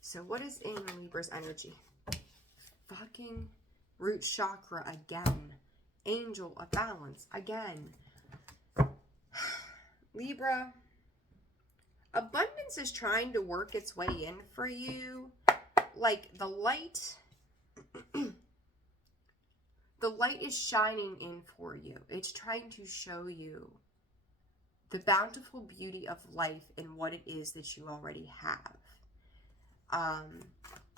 So what is in Libra's energy? Fucking root chakra again. Angel of balance again. Libra, abundance is trying to work its way in for you. Like the light, the light is shining in for you. It's trying to show you the bountiful beauty of life and what it is that you already have.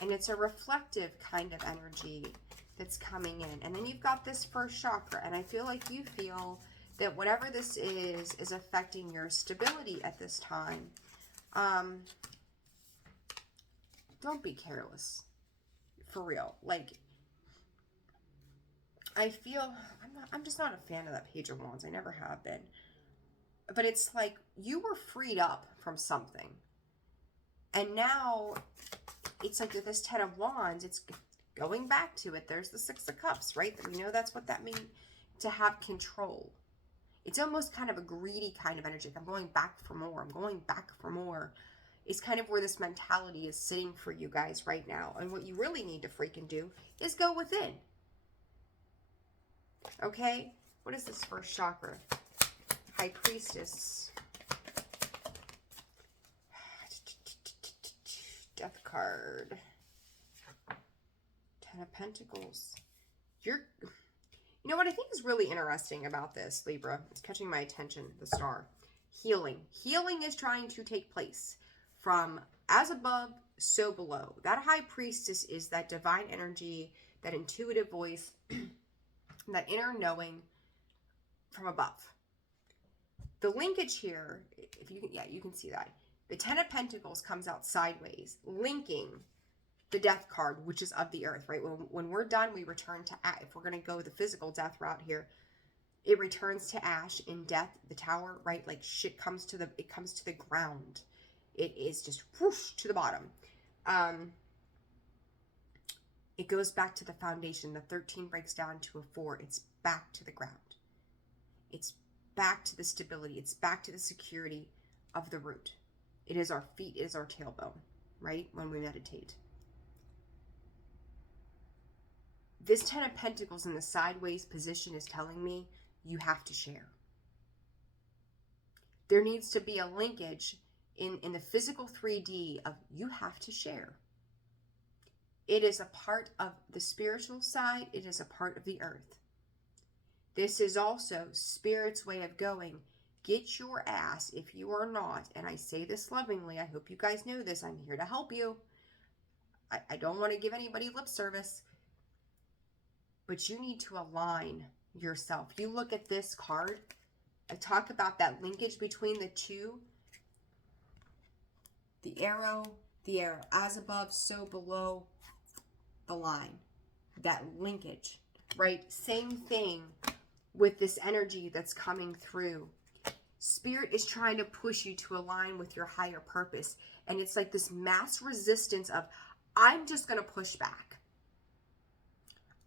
And it's a reflective kind of energy that's coming in. And then you've got this first chakra, and I feel like you feel that whatever this is affecting your stability at this time. Don't be careless, for real. Like, I feel, I'm just not a fan of that Page of Wands. I never have been. But it's like you were freed up from something. And now it's like with this Ten of Wands, it's going back to it. There's the Six of Cups, right? We know that's what that means, to have control. It's almost kind of a greedy kind of energy. I'm going back for more. I'm going back for more. It's kind of where this mentality is sitting for you guys right now. And what you really need to freaking do is go within. Okay? What is this first chakra? High Priestess. Death card. Ten of Pentacles. You know what I think is really interesting about this, Libra? It's catching my attention, the star. Healing. Healing is trying to take place from as above, so below. That High Priestess is that divine energy, that intuitive voice, that inner knowing from above. The linkage here, if you can, yeah, you can see that. The Ten of Pentacles comes out sideways, linking the Death card, which is of the earth, right? When we're done, we return to, if we're going to go the physical death route here, it returns to ash in death, the tower, right? Like shit comes to it comes to the ground. It is just whoosh to the bottom. It goes back to the foundation. The 13 breaks down to a 4. It's back to the ground. It's back to the stability. It's back to the security of the root. It is our feet, it is our tailbone, right? When we meditate. This Ten of Pentacles in the sideways position is telling me you have to share. there needs to be a linkage in the physical 3D of you have to share. It is a part of the spiritual side. It is a part of the earth. This is also Spirit's way of going, get your ass, if you are not, and I say this lovingly, I hope you guys know this, I'm here to help you. I don't want to give anybody lip service, but you need to align yourself. You look at this card, I talk about that linkage between the two. The arrow, as above, so below the line. That linkage, right? Same thing with this energy that's coming through. Spirit is trying to push you to align with your higher purpose. And it's like this mass resistance of, I'm just going to push back.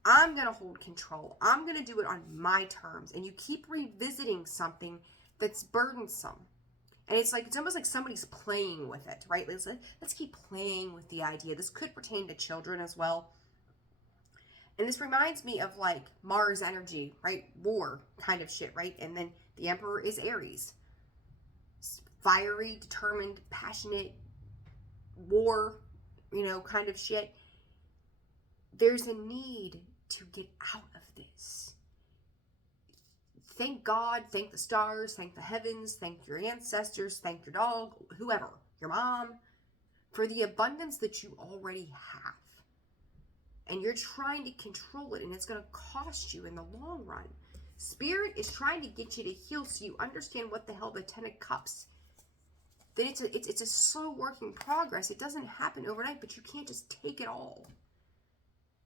I'm going to hold control. I'm going to do it on my terms. And you keep revisiting something that's burdensome. And it's like, it's almost like somebody's playing with it, right? Let's keep playing with the idea. This could pertain to children as well. And this reminds me of like Mars energy, right? War kind of shit, right? And then the Emperor is Aries. Fiery, determined, passionate, war, kind of shit. There's a need to get out of this. Thank God, thank the stars, thank the heavens, thank your ancestors, thank your dog, whoever, your mom, for the abundance that you already have. And you're trying to control it, and it's going to cost you in the long run. Spirit is trying to get you to heal so you understand what the hell the Ten of Cups. Then it's a slow work in progress. It doesn't happen overnight, but you can't just take it all.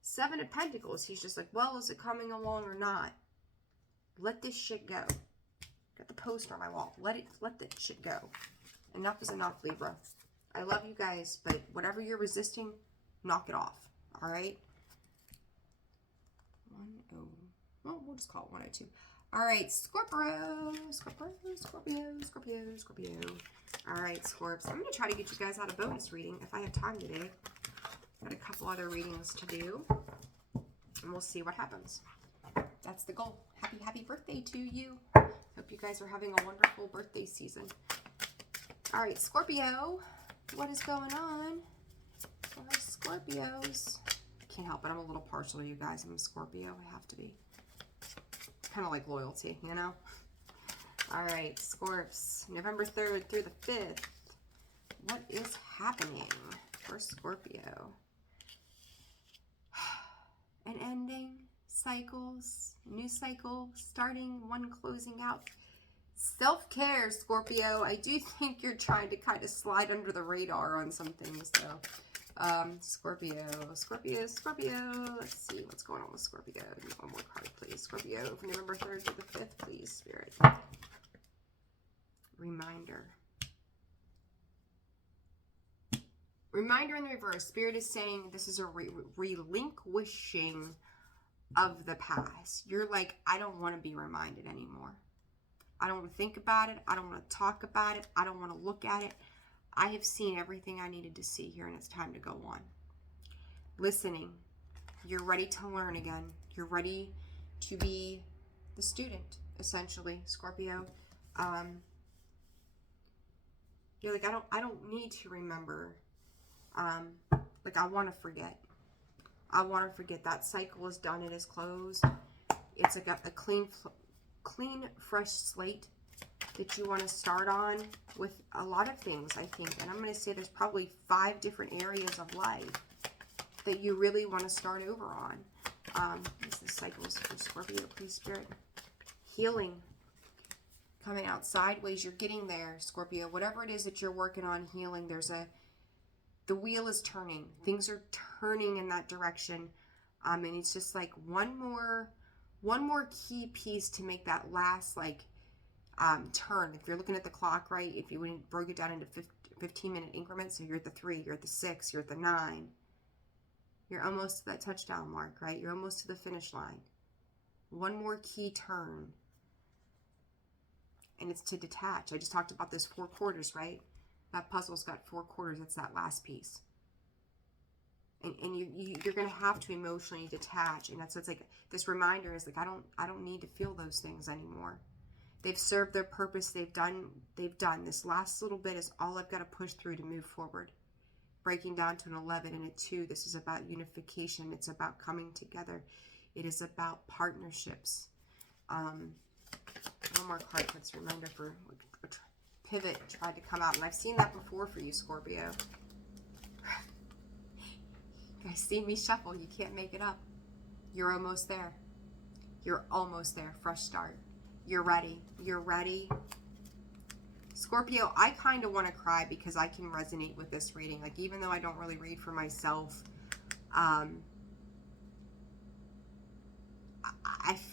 Seven of Pentacles, he's just like, well, is it coming along or not? Let this shit go. Got the poster on my wall. Let that shit go. Enough is enough, Libra. I love you guys, but whatever you're resisting, knock it off. All right? 10. Well, we'll just call it 102. All right, Scorpio. All right, Scorps. I'm going to try to get you guys out a bonus reading if I have time today. Got a couple other readings to do, and we'll see what happens. That's the goal. Happy birthday to you. Hope you guys are having a wonderful birthday season. All right, Scorpio. What is going on for Scorpios? Can't help it. I'm a little partial to you guys. I'm a Scorpio. I have to be. Kind of like loyalty, you know? All right, Scorps. November 3rd through the 5th. What is happening for Scorpio? An ending, cycles, new cycle, starting, one closing out. Self-care, Scorpio. I do think you're trying to kind of slide under the radar on some things, though. Scorpio. Let's see what's going on with Scorpio. One more card, please. Scorpio from November 3rd to the 5th, please, Spirit. Reminder. Reminder in the reverse. Spirit is saying this is a relinquishing of the past. You're like, I don't want to be reminded anymore. I don't want to think about it. I don't want to talk about it. I don't want to look at it. I have seen everything I needed to see here, and it's time to go on. Listening. You're ready to learn again. You're ready to be the student, essentially, Scorpio. You're like, I don't need to remember. Like, I want to forget. I want to forget. That cycle is done. It is closed. It's like a clean, fresh slate that you want to start on with a lot of things, I think. And I'm going to say there's probably 5 different areas of life that you really want to start over on. This is cycles for Scorpio, please, Spirit. Healing. Coming out sideways. You're getting there, Scorpio. Whatever it is that you're working on healing, the wheel is turning. Things are turning in that direction. And it's just like one more key piece to make that last, like, turn. If you're looking at the clock, right, if you broke it down into 15-minute increments, so you're at the 3, you're at the 6, you're at the 9, you're almost to that touchdown mark, right? You're almost to the finish line. One more key turn. And it's to detach. I just talked about those 4 quarters, right? That puzzle's got 4 quarters. It's that last piece. And you're going to have to emotionally detach. And that's what's like, this reminder is like, I don't need to feel those things anymore. They've served their purpose. They've done. This last little bit is all I've got to push through to move forward. Breaking down to an 11 and a 2. This is about unification. It's about coming together. It is about partnerships. One more card for this reminder for pivot tried to come out. And I've seen that before for you, Scorpio. You guys see me shuffle. You can't make it up. You're almost there. You're almost there. Fresh start. You're ready. You're ready. Scorpio, I kind of want to cry because I can resonate with this reading. Like, even though I don't really read for myself, I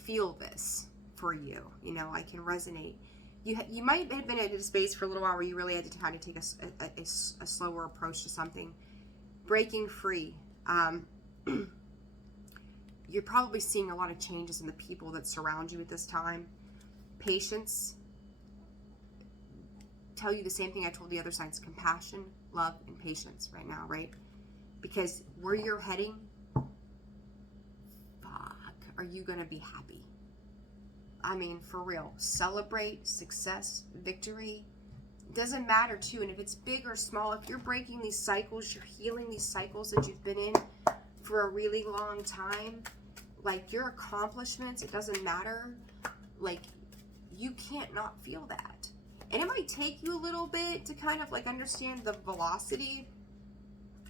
feel this for you. You know, I can resonate. You might have been in a space for a little while where you really had to kind of take a slower approach to something. Breaking free. You're probably seeing a lot of changes in the people that surround you at this time. Patience. Tell you the same thing I told the other signs. Compassion, love, and patience right now, right? Because where you're heading, fuck, are you going to be happy? I mean, for real. Celebrate success, victory. Doesn't matter, too. And if it's big or small, if you're breaking these cycles, you're healing these cycles that you've been in for a really long time, like your accomplishments, it doesn't matter. Like, you can't not feel that. And it might take you a little bit to kind of like understand the velocity.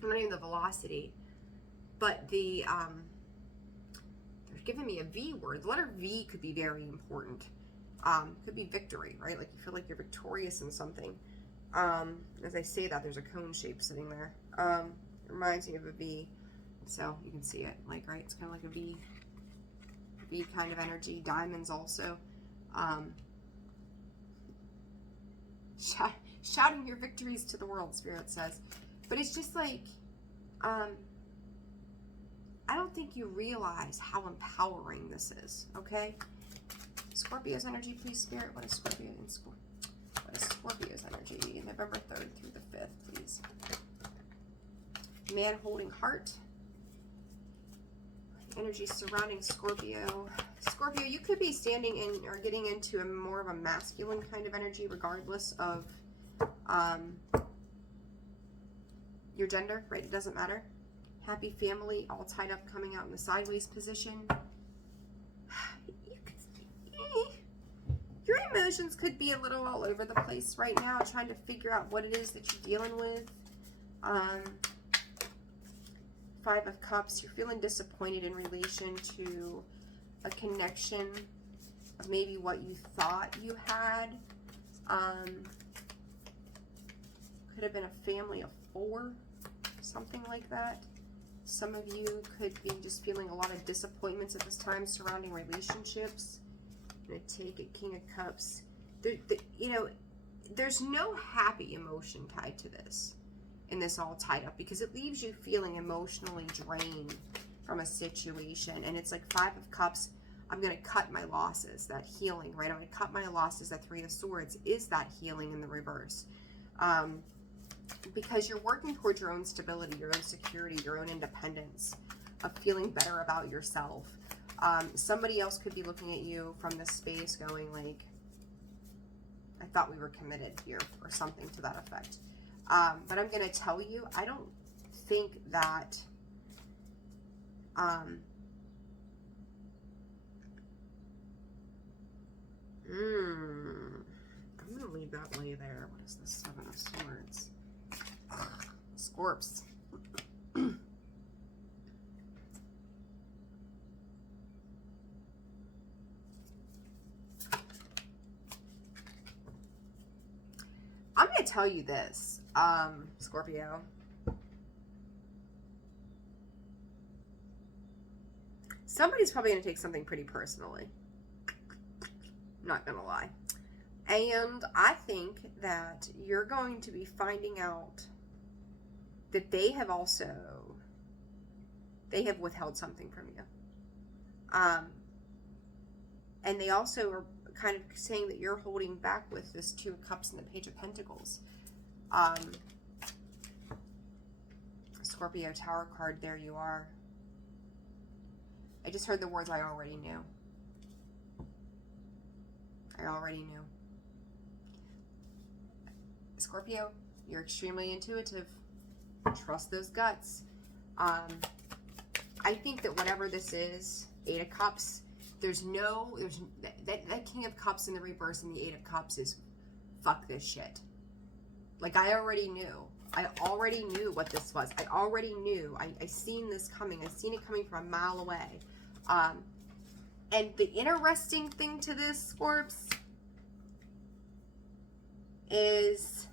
Not even the velocity, but the, they're giving me a V word. The letter V could be very important. Could be victory, right? Like you feel like you're victorious in something. As I say that, there's a cone shape sitting there. It reminds me of a V. So you can see it, like, right? It's kind of like a V kind of energy. Diamonds also. Shouting your victories to the world, Spirit says. But it's just like, I don't think you realize how empowering this is, okay? Scorpio's energy, please, Spirit. What is Scorpio in Scorpio? What is Scorpio's energy? November 3rd through the 5th, please. Man holding heart. Energy surrounding Scorpio. Scorpio, you could be standing in or getting into a more of a masculine kind of energy regardless of your gender, right? It doesn't matter. Happy family, all tied up, coming out in the sideways position. Your emotions could be a little all over the place right now, trying to figure out what it is that you're dealing with. 5 of Cups, you're feeling disappointed in relation to a connection of maybe what you thought you had. Could have been a family of 4, something like that. Some of you could be just feeling a lot of disappointments at this time surrounding relationships. I'm going to take it, King of Cups. You know, there's no happy emotion tied to this. And this all tied up because it leaves you feeling emotionally drained from a situation. And it's like 5 of Cups, I'm going to cut my losses, that healing, right? I'm going to cut my losses. That 3 of Swords is that healing in the reverse. Because you're working towards your own stability, your own security, your own independence, of feeling better about yourself. Somebody else could be looking at you from this space going like, I thought we were committed here, or something to that effect. But I'm going to tell you, I don't think that I'm going to leave that lay there. What is the 7 of Swords? Scorps. I'm going to tell you this, Scorpio. Somebody's probably going to take something pretty personally. Not going to lie. And I think that you're going to be finding out that they have withheld something from you. And they also are kind of saying that you're holding back with this 2 of Cups and the Page of Pentacles. Scorpio Tower card, there you are. I just heard the words I already knew. I already knew. Scorpio, you're extremely intuitive. Trust those guts. I think that whatever this is, 8 of Cups, there's that King of Cups in the reverse and the 8 of Cups is fuck this shit. Like, I already knew. I already knew what this was. I already knew. I seen this coming. I seen it coming from a mile away. And the interesting thing to this, Scorps, is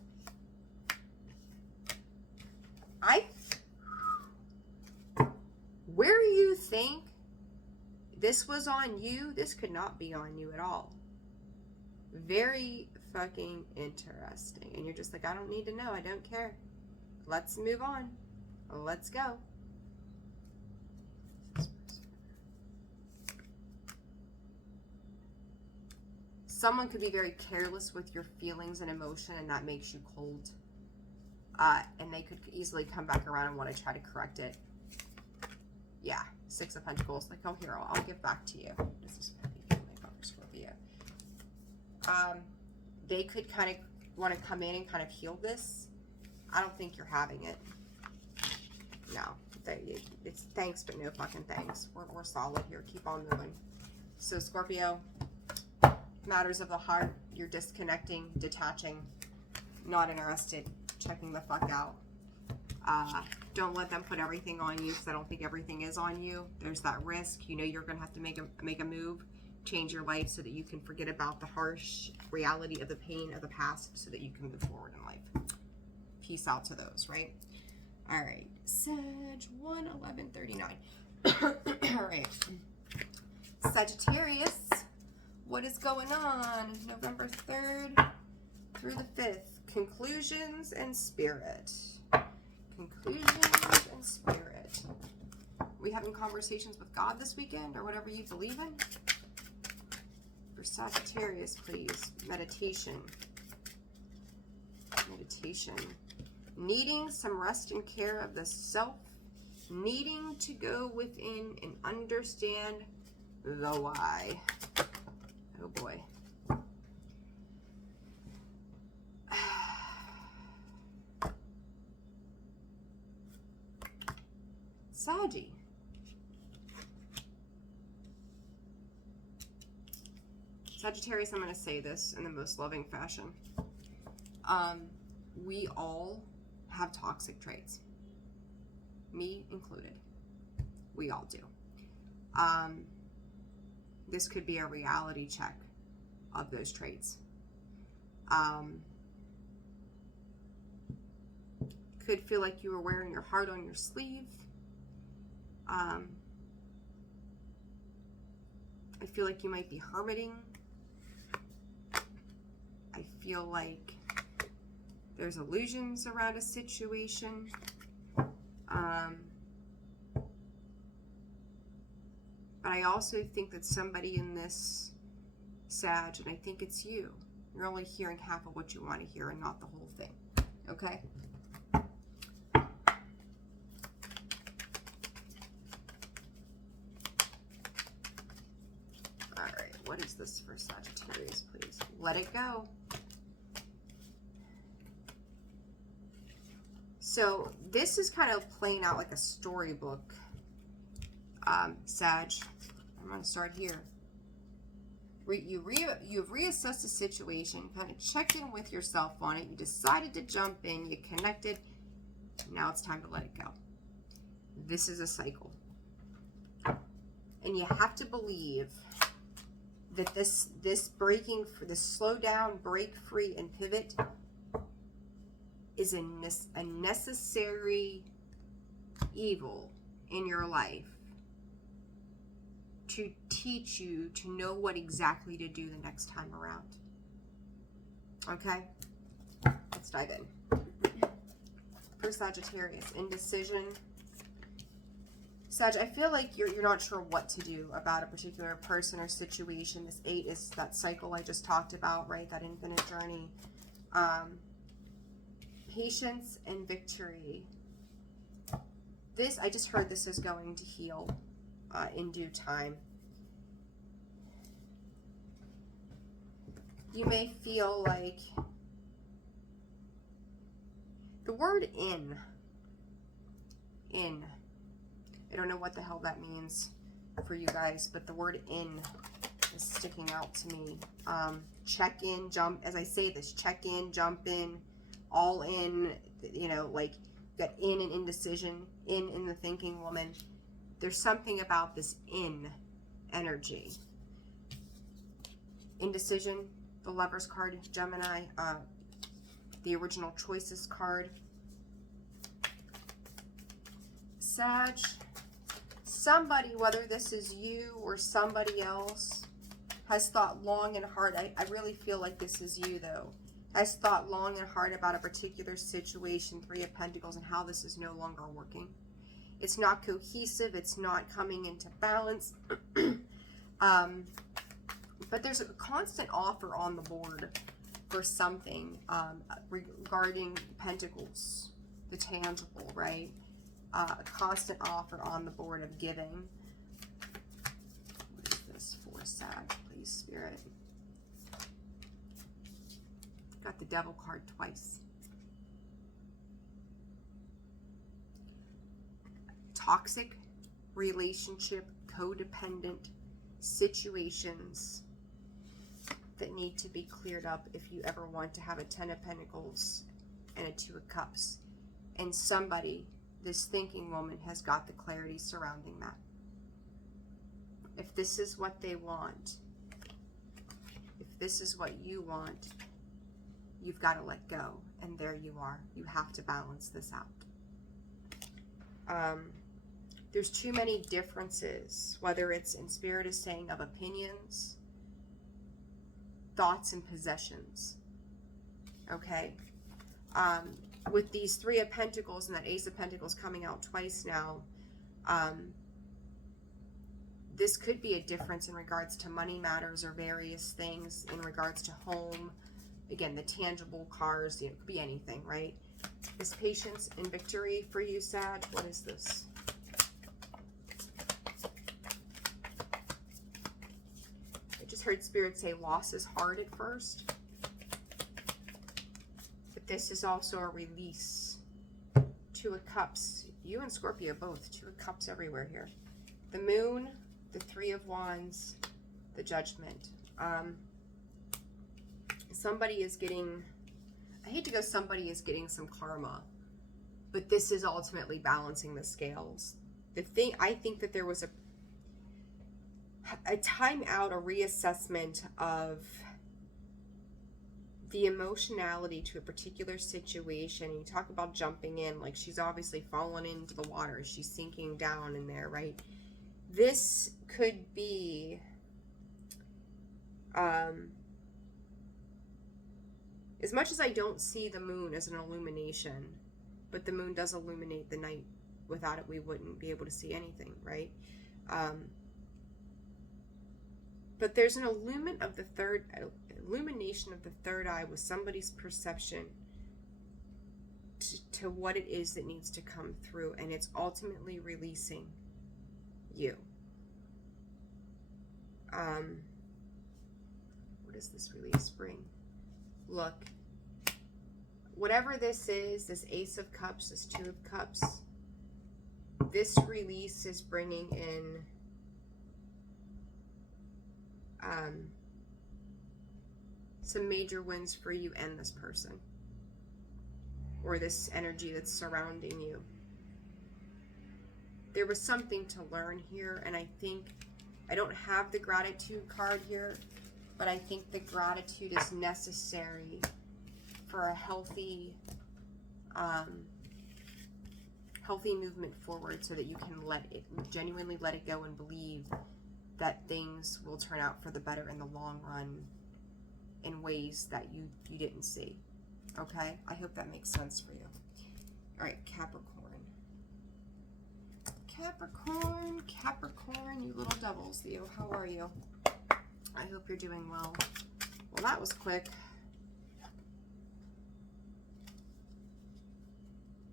where you think this was on you, this could not be on you at all. Very fucking interesting. And you're just like, I don't need to know. I don't care. Let's move on. Let's go. Someone could be very careless with your feelings and emotion, and that makes you cold. And they could easily come back around and want to try to correct it. Yeah, 6 of Pentacles. Like, oh, here, I'll give back to you. This is my brother Scorpio. They could kind of want to come in and kind of heal this. I don't think you're having it. No, it's thanks, but no fucking thanks. We're solid here. Keep on moving. So, Scorpio, matters of the heart, you're disconnecting, detaching, not interested, checking the fuck out. Don't let them put everything on you, because I don't think everything is on you. There's that risk. You know you're going to have to make a move, change your life so that you can forget about the harsh reality of the pain of the past so that you can move forward in life. Peace out to those, right? All right. Sag 1/11/39. All right. Sagittarius, what is going on? November 3rd through the 5th. Conclusions and spirit. Conclusions and spirit. We having conversations with God this weekend, or whatever you believe in? For Sagittarius, please. Meditation. Meditation. Needing some rest and care of the self. Needing to go within and understand the why. Oh boy. Saggy. Sagittarius, I'm going to say this in the most loving fashion. We all have toxic traits. Me included. We all do. This could be a reality check of those traits. Could feel like you were wearing your heart on your sleeve. I feel like you might be hermiting. I feel like there's illusions around a situation. But I also think that somebody in this, Sag, and I think it's you, you're only hearing half of what you want to hear and not the whole thing. Okay? Alright, what is this for Sagittarius, please? Let it go. So this is kind of playing out like a storybook, Sag. I'm going to start here. You've reassessed the situation, kind of checked in with yourself on it. You decided to jump in. You connected. Now it's time to let it go. This is a cycle. And you have to believe that this breaking, this slow down, break free, and pivot is a necessary evil in your life to teach you to know what exactly to do the next time around. Okay? Let's dive in. For Sagittarius, indecision. Sag, I feel like you're not sure what to do about a particular person or situation. This 8 is that cycle I just talked about, right? That infinite journey. Patience and victory. This, I just heard this is going to heal in due time. You may feel like the word in. I don't know what the hell that means for you guys, but the word in is sticking out to me. Check in, jump, as I say this, check in, jump in, all in, you know, like got in and indecision, in the thinking woman. There's something about this in energy. Indecision, the Lover's card, Gemini, the original Choices card. Sag, somebody, whether this is you or somebody else, has thought long and hard. I really feel like this is you, though. Has thought long and hard about a particular situation, Three of Pentacles, and how this is no longer working. It's not cohesive. It's not coming into balance. But there's a constant offer on the board for something regarding Pentacles, the tangible, right? A constant offer on the board of giving. What is this for, Sag, please, Spirit? Got the Devil card twice. Toxic relationship, codependent situations that need to be cleared up if you ever want to have a Ten of Pentacles and a Two of Cups. And somebody, this thinking woman, has got the clarity surrounding that. If this is what they want, if this is what you want, you've got to let go. And there you are. You have to balance this out. There's too many differences, whether it's, in Spirit is saying, of opinions, thoughts, and possessions. Okay? With these Three of Pentacles and that Ace of Pentacles coming out twice now, this could be a difference in regards to money matters or various things in regards to home. Again, the tangible cars, you know, it could be anything, right? Is patience and victory for you, Sag? What is this? I just heard Spirit say loss is hard at first. But this is also a release. Two of Cups. You and Scorpio both. Two of Cups everywhere here. The Moon, the Three of Wands, the Judgment. Somebody is getting, I hate to go somebody is getting some karma, but this is ultimately balancing the scales. The thing, I think that there was a time out, a reassessment of the emotionality to a particular situation. You talk about jumping in, like she's obviously fallen into the water. She's sinking down in there, right? This could be, as much as I don't see the moon as an illumination, but the moon does illuminate the night. Without it, we wouldn't be able to see anything, right? But there's an illumination of the third eye with somebody's perception to what it is that needs to come through, and it's ultimately releasing you. What does this release bring? Look, whatever this is, this Ace of Cups, this Two of Cups, this release is bringing in some major wins for you and this person, or this energy that's surrounding you. There was something to learn here, and I think, I don't have the gratitude card here, but I think the gratitude is necessary for a healthy movement forward, so that you can genuinely let it go and believe that things will turn out for the better in the long run in ways that you didn't see. Okay? I hope that makes sense for you. All right, Capricorn. Capricorn, you little devils, Leo. How are you? I hope you're doing well. Well, that was quick.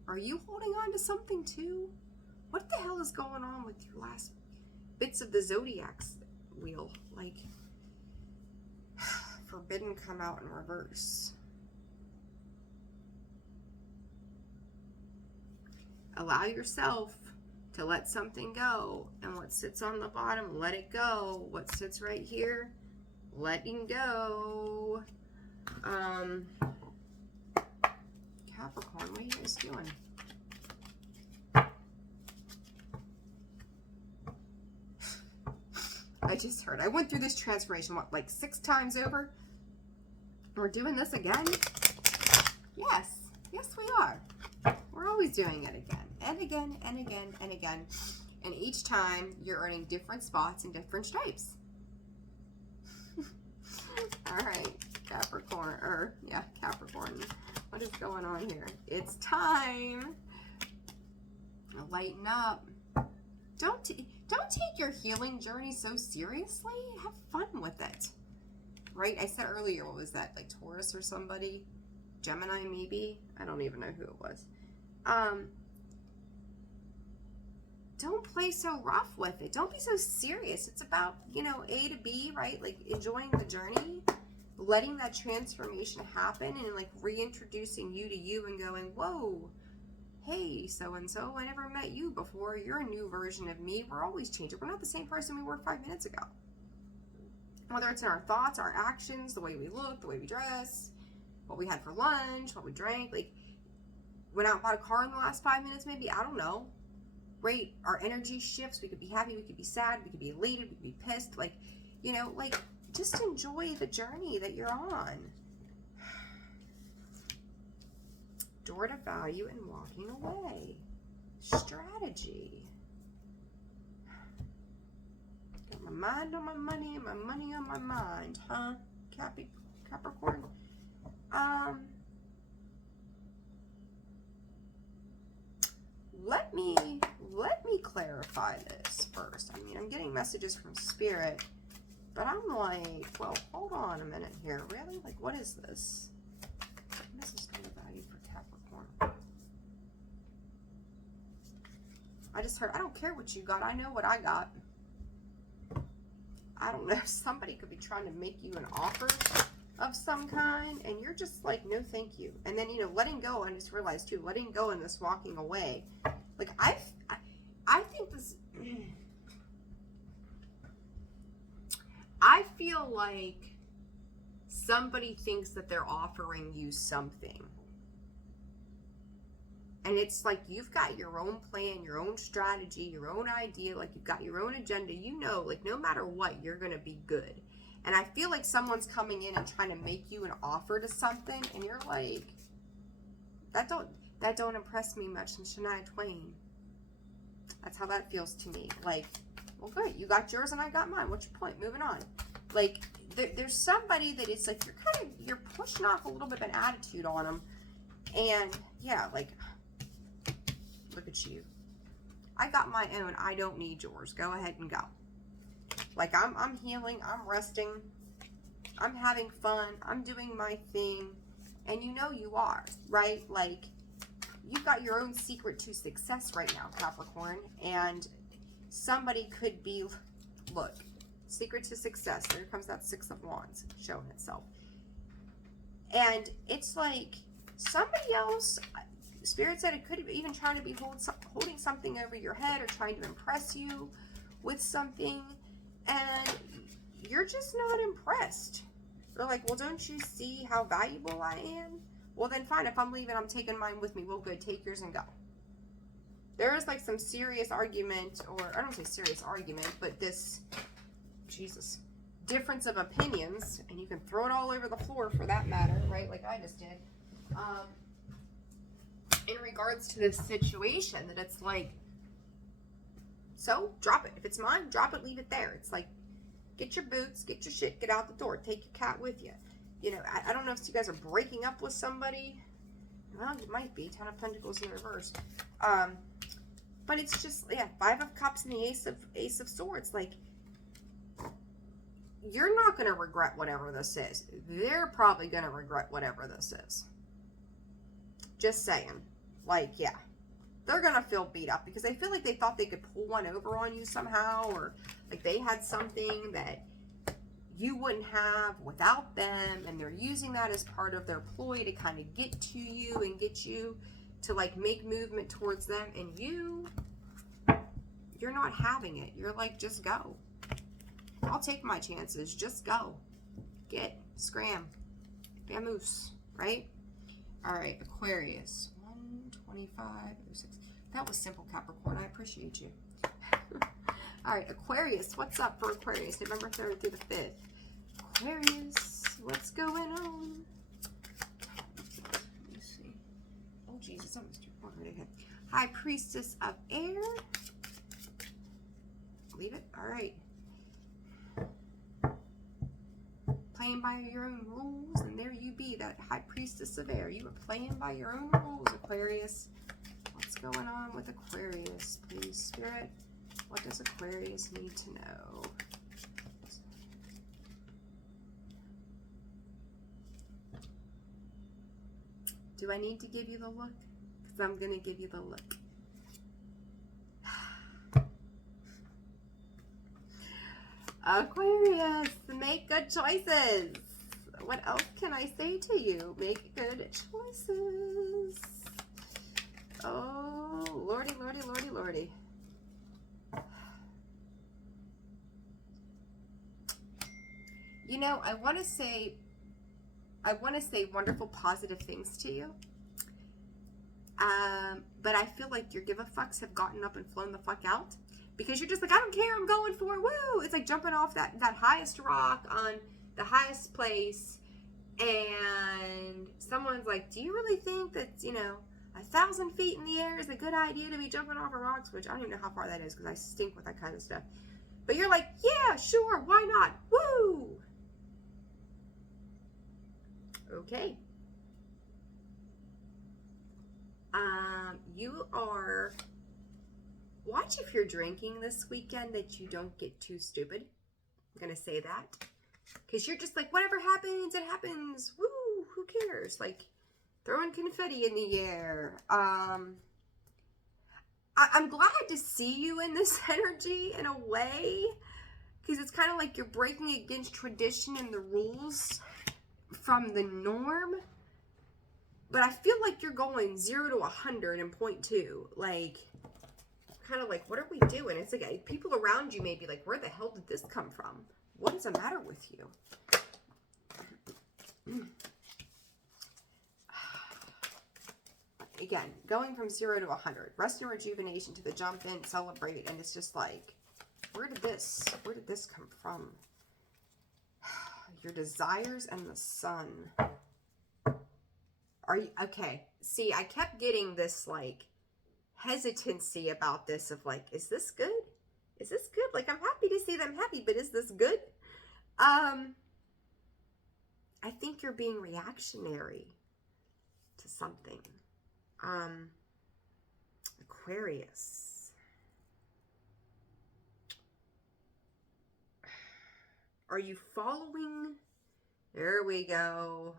Are you holding on to something too? What the hell is going on with your last bits of the Zodiac's wheel? Like, Forbidden come out in reverse. Allow yourself to let something go. And what sits on the bottom, let it go. What sits right here, letting go. Capricorn, what are you guys doing? I just heard. I went through this transformation, what, like 6 times over? We're doing this again? Yes. Yes, we are. We're always doing it again. And again, and again, and again. And each time, you're earning different spots and different stripes. All right, Capricorn. Capricorn. What is going on here? It's time. Lighten up. Don't take your healing journey so seriously. Have fun with it. Right? I said earlier, what was that? Like Taurus or somebody? Gemini, maybe? I don't even know who it was. Don't play so rough with it. Don't be so serious. It's about, you know, A to B, right? Like enjoying the journey, letting that transformation happen, and like reintroducing you to you and going, whoa, hey, so-and-so, I never met you before. You're a new version of me. We're always changing. We're not the same person we were 5 minutes ago. Whether it's in our thoughts, our actions, the way we look, the way we dress, what we had for lunch, what we drank, like went out and bought a car in the last 5 minutes, maybe, I don't know. Right? Our energy shifts. We could be happy, we could be sad, we could be elated, we could be pissed. Like, you know, like just enjoy the journey that you're on. Door to value and walking away. Strategy. Got my mind on my money and my money on my mind, huh? Capricorn. Let me clarify this first. I mean, I'm getting messages from Spirit, but I'm like, well, hold on a minute here. Really? Like, what is this? This is door to value for Capricorn. I just heard, I don't care what you got. I know what I got. I don't know. Somebody could be trying to make you an offer of some kind, and you're just like, no, thank you. And then, you know, letting go, I just realized too, letting go and this walking away. Like, I think this, I feel like somebody thinks that they're offering you something. And it's like you've got your own plan, your own strategy, your own idea, like you've got your own agenda. You know, like no matter what, you're going to be good. And I feel like someone's coming in and trying to make you an offer to something, and you're like, that don't impress me much. And Shania Twain. That's how that feels to me. Like, well, great, you got yours and I got mine. What's your point? Moving on. Like, there's somebody that it's like you're pushing off a little bit of an attitude on them, and yeah, like, look at you. I got my own. I don't need yours. Go ahead and go. Like, I'm healing, I'm resting, I'm having fun, I'm doing my thing, and you know you are, right? Like, you've got your own secret to success right now, Capricorn, and somebody could be, look, secret to success, there comes that 6 of Wands showing itself. And it's like, somebody else, Spirit said it could be even trying to be holding something over your head or trying to impress you with something, and you're just not impressed. They're like, well, don't you see how valuable I am? Well, then fine. If I'm leaving, I'm taking mine with me. Well, good. Take yours and go. There is like some serious argument, or I don't say serious argument, but this, Jesus, difference of opinions, and you can throw it all over the floor for that matter, right? Like I just did. In regards to this situation, that it's like, so drop it. If it's mine, drop it, leave it there. It's like, get your boots, get your shit, get out the door, take your cat with you. You know, I don't know if you guys are breaking up with somebody. Well, you might be. 10 of Pentacles in reverse. But it's just, yeah, 5 of Cups and the Ace of Swords. Like, you're not going to regret whatever this is. They're probably going to regret whatever this is. Just saying. Like, yeah. They're going to feel beat up because they feel like they thought they could pull one over on you somehow, or like they had something that you wouldn't have without them, and they're using that as part of their ploy to kind of get to you and get you to like make movement towards them, and you're not having it. You're like, just go. I'll take my chances. Just go. Get, scram, vamoose, right? All right, Aquarius, 125.06. That was simple, Capricorn. I appreciate you. All right, Aquarius, what's up for Aquarius? November 3rd through the 5th. Aquarius, what's going on? Let me see. Oh, Jesus, I'm Mr. Ahead. High Priestess of Air. Leave it. All right. Playing by your own rules, and there you be, that High Priestess of Air. You are playing by your own rules, Aquarius. What's going on with Aquarius, please, Spirit? What does Aquarius need to know? Do I need to give you the look? Because I'm going to give you the look. Aquarius, make good choices. What else can I say to you? Make good choices. Oh, Lordy, Lordy, Lordy, Lordy. You know, I want to say wonderful, positive things to you. But I feel like your give-a-fucks have gotten up and flown the fuck out. Because you're just like, I don't care, I'm going for it, woo! It's like jumping off that highest rock on the highest place. And someone's like, do you really think that, 1,000 feet in the air is a good idea to be jumping off of rocks? Which I don't even know how far that is because I stink with that kind of stuff. But you're like, yeah, sure, why not? Woo! Okay. You are... Watch if you're drinking this weekend that you don't get too stupid. I'm going to say that. Because you're just like, whatever happens, it happens. Woo, who cares? Like, throwing confetti in the air. I'm glad to see you in this energy in a way. Because it's kind of like you're breaking against tradition and the rules from the norm. But I feel like you're going 0 to 100 in 0.2. Like... kind of like, what are we doing? It's like people around you may be like, where the hell did this come from? What is the matter with you? Again, going from 0 to 100, rest and rejuvenation to the jump in, celebrate, and it's just like, where did this come from? Your desires and the sun. Are you okay? See, I kept getting this like hesitancy about this of like, is this good? Is this good? Like, I'm happy to see them happy, but is this good? I think you're being reactionary to something. Aquarius. Are you following? There we go.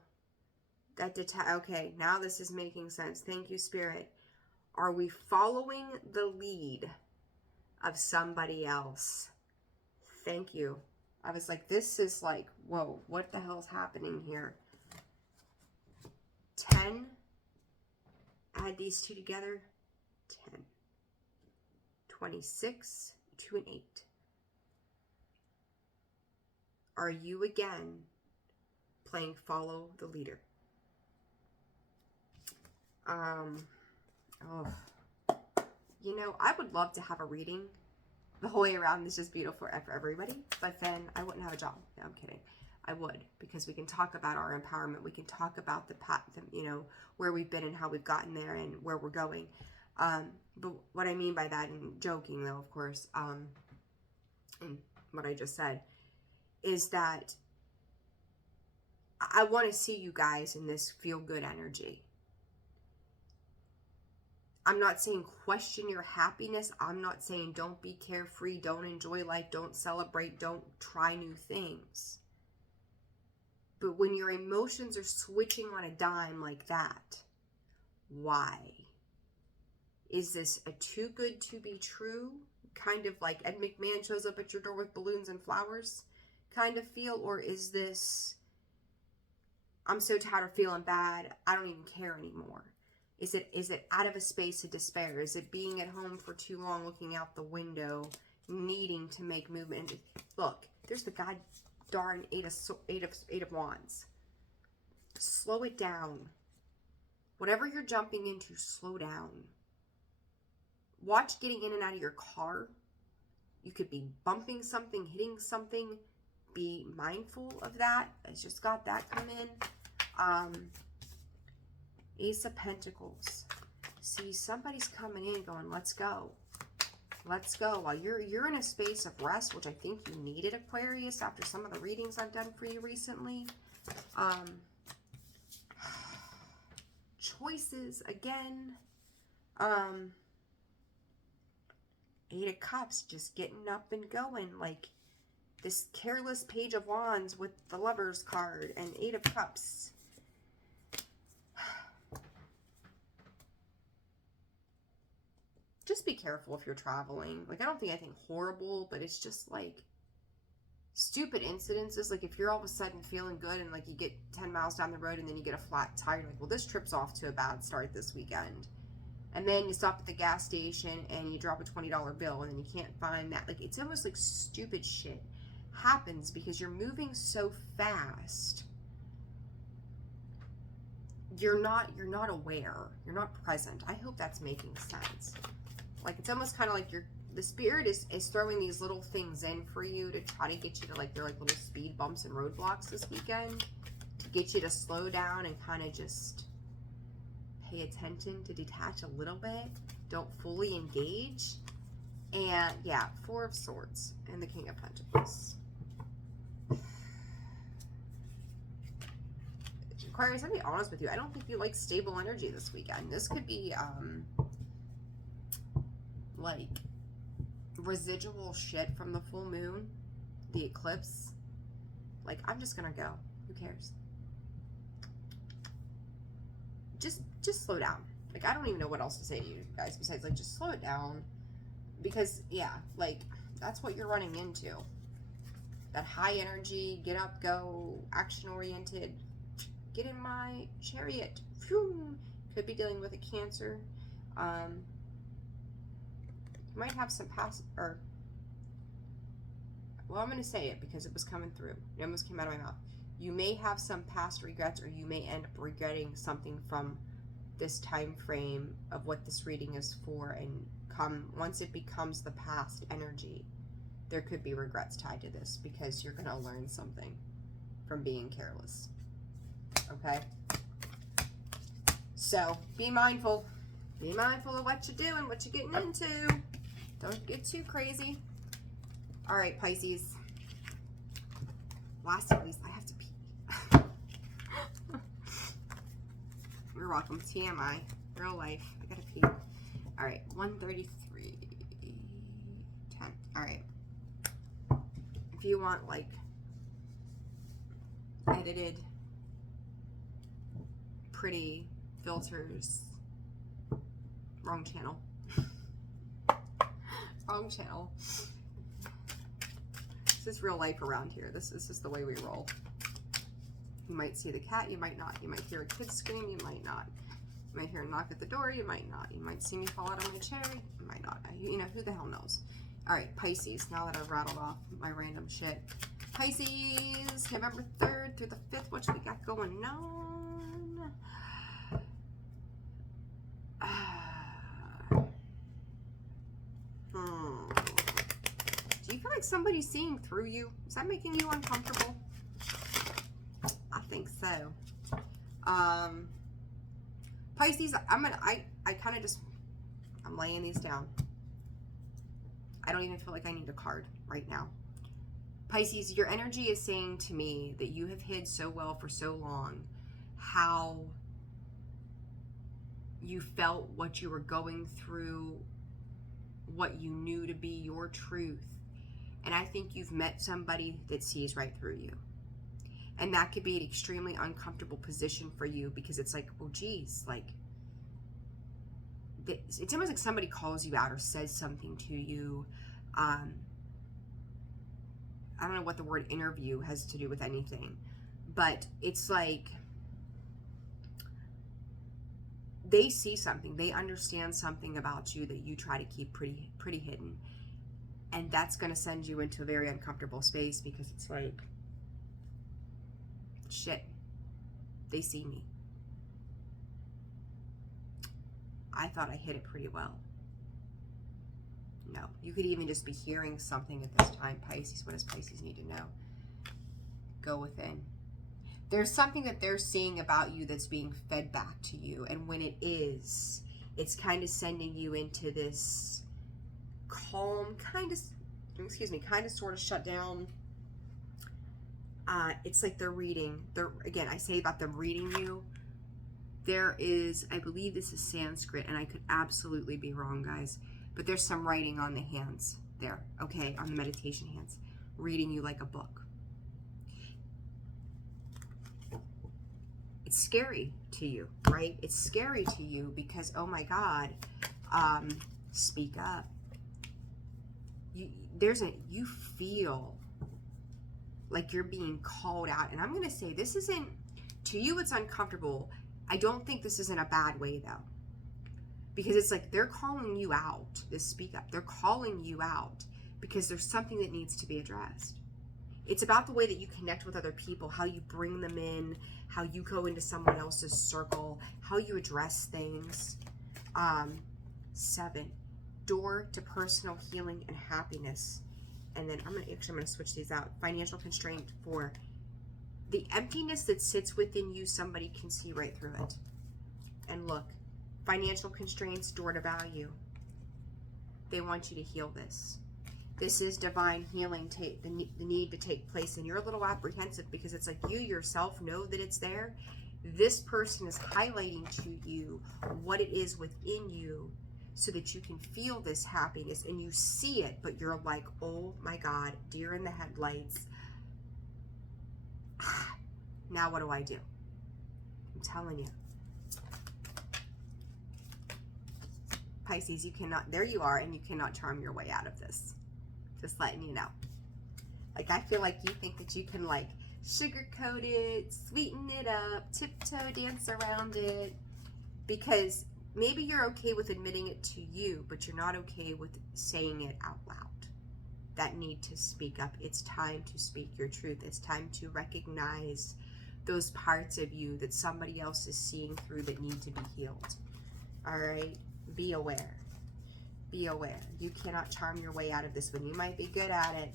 Okay, now this is making sense. Thank you, Spirit. Are we following the lead of somebody else? Thank you. I was like, this is like, whoa, what the hell's happening here? 10. Add these two together. 10. 26. 2 and 8. Are you again playing follow the leader? Oh, I would love to have a reading the whole way around. This is beautiful for everybody, but then I wouldn't have a job. No, I'm kidding. I would, because we can talk about our empowerment. We can talk about the path, where we've been and how we've gotten there and where we're going. But what I mean by that, and joking though, of course, and what I just said, is that I want to see you guys in this feel-good energy. I'm not saying question your happiness. I'm not saying don't be carefree, don't enjoy life, don't celebrate, don't try new things. But when your emotions are switching on a dime like that, why? Is this a too good to be true? Kind of like Ed McMahon shows up at your door with balloons and flowers kind of feel? Or is this, I'm so tired of feeling bad, I don't even care anymore? Is it out of a space of despair? Is it being at home for too long, looking out the window, needing to make movement? Look, there's the god darn eight of wands. Slow it down. Whatever you're jumping into, slow down. Watch getting in and out of your car. You could be bumping something, hitting something. Be mindful of that. I just got that come in. Ace of Pentacles. See, somebody's coming in going, let's go. Let's go. While you're in a space of rest, which I think you needed, Aquarius, after some of the readings I've done for you recently. Choices again. Eight of Cups, just getting up and going. Like this careless Page of Wands with the Lover's card and Eight of Cups. Just be careful if you're traveling. Like, I don't think anything horrible, but it's just like stupid incidences. Like if you're all of a sudden feeling good and like you get 10 miles down the road and then you get a flat tire, you're like, well, this trip's off to a bad start this weekend. And then you stop at the gas station and you drop a $20 bill and then you can't find that. Like, it's almost like stupid shit happens because you're moving so fast. You're not aware. You're not present. I hope that's making sense. Like, it's almost kind of like the spirit is throwing these little things in for you to try to get you to, like, they're like little speed bumps and roadblocks this weekend to get you to slow down and kind of just pay attention, to detach a little bit. Don't fully engage. And yeah, Four of Swords and the King of Pentacles. Aquarius, I'll be honest with you. I don't think you like stable energy this weekend. This could be like residual shit from the full moon, the eclipse. Like, I'm just gonna go. Who cares? Just slow down. Like, I don't even know what else to say to you guys besides, like, just slow it down. Because, yeah, like, that's what you're running into. That high energy, get up, go, action-oriented. Get in my chariot. Phew. Could be dealing with a Cancer. You might have some past, or, well, I'm going to say it because it was coming through. It almost came out of my mouth. You may have some past regrets, or you may end up regretting something from this time frame of what this reading is for, and once it becomes the past energy, there could be regrets tied to this because you're going to learn something from being careless. Okay? So, be mindful. Be mindful of what you're doing, what you're getting into. Don't get too crazy. All right, Pisces. Last but least, I have to pee. You're welcome. TMI. Real life. I gotta pee. All right, 1:33. 10. All right. If you want, like, edited, pretty filters, wrong channel. Wrong channel. This is real life around here. This is the way we roll. You might see the cat, you might not. You might hear a kid scream, you might not. You might hear a knock at the door, you might not. You might see me fall out of my chair, you might not. You know, who the hell knows? All right, Pisces, now that I've rattled off my random shit. Pisces, November 3rd through the 5th, what we got going on? Do you feel like somebody's seeing through you? Is that making you uncomfortable? I think so. Pisces, I kind of just, I'm laying these down. I don't even feel like I need a card right now. Pisces, your energy is saying to me that you have hid so well for so long how you felt, what you were going through, what you knew to be your truth. And I think you've met somebody that sees right through you. And that could be an extremely uncomfortable position for you because it's like, well, geez, like, it's almost like somebody calls you out or says something to you. I don't know what the word interview has to do with anything, but it's like they see something, they understand something about you that you try to keep pretty hidden. And that's going to send you into a very uncomfortable space, because it's like, shit, they see me. I thought I hid it pretty well. No, you could even just be hearing something at this time, Pisces. What does Pisces need to know? Go within. There's something that they're seeing about you that's being fed back to you. And when it is, it's kind of sending you into this calm, kind of sort of shut down. It's like they're reading. Again, I say about them reading you. There is, I believe this is Sanskrit, and I could absolutely be wrong, guys, but there's some writing on the hands there, okay, on the meditation hands, reading you like a book. It's scary to you, right? It's scary to you because, oh my God, speak up. You feel like you're being called out. And I'm going to say, this isn't, to you it's uncomfortable. I don't think this is in a bad way though. Because it's like they're calling you out, this speak up. They're calling you out because there's something that needs to be addressed. It's about the way that you connect with other people, how you bring them in, how you go into someone else's circle, how you address things. 7, door to personal healing and happiness. And then I'm gonna switch these out. Financial constraint. 4, the emptiness that sits within you, somebody can see right through it. And look, financial constraints, door to value. They want you to heal this. This is divine healing, the need to take place. And you're a little apprehensive because it's like you yourself know that it's there. This person is highlighting to you what it is within you so that you can feel this happiness and you see it, but you're like, oh my God, deer in the headlights. Now what do I do? I'm telling you. Pisces, you cannot, there you are, and you cannot charm your way out of this. Just letting you know. Like, I feel like you think that you can, like, sugarcoat it, sweeten it up, tiptoe dance around it, because maybe you're okay with admitting it to you, but you're not okay with saying it out loud. That need to speak up. It's time to speak your truth. It's time to recognize those parts of you that somebody else is seeing through that need to be healed. All right? Be aware. Be aware. You cannot charm your way out of this one. You might be good at it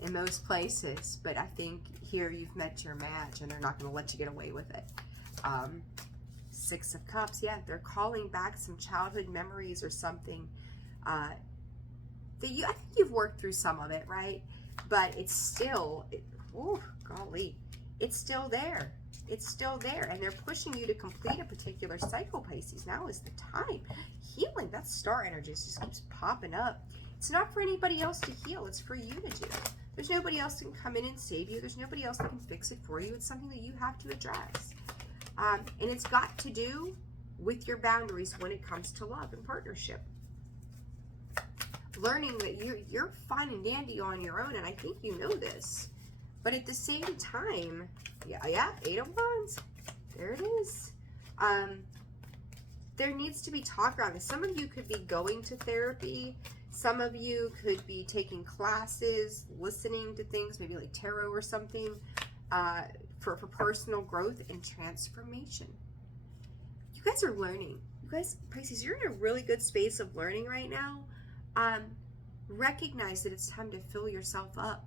in most places, but I think here you've met your match and they're not going to let you get away with it. 6 of Cups, yeah, they're calling back some childhood memories or something that I think you've worked through some of it, right? But it's still, oh, golly, it's still there. It's still there, and they're pushing you to complete a particular cycle, Pisces. Now is the time. Healing, that star energy just keeps popping up. It's not for anybody else to heal. It's for you to do. There's nobody else that can come in and save you. There's nobody else that can fix it for you. It's something that you have to address. And it's got to do with your boundaries when it comes to love and partnership. Learning that you're fine and dandy on your own, and I think you know this. But at the same time, yeah, 8 of Wands. There it is. There needs to be talk around this. Some of you could be going to therapy. Some of you could be taking classes, listening to things, maybe like tarot or something, for personal growth and transformation. You guys are learning. You guys, Pisces, you're in a really good space of learning right now. Recognize that it's time to fill yourself up.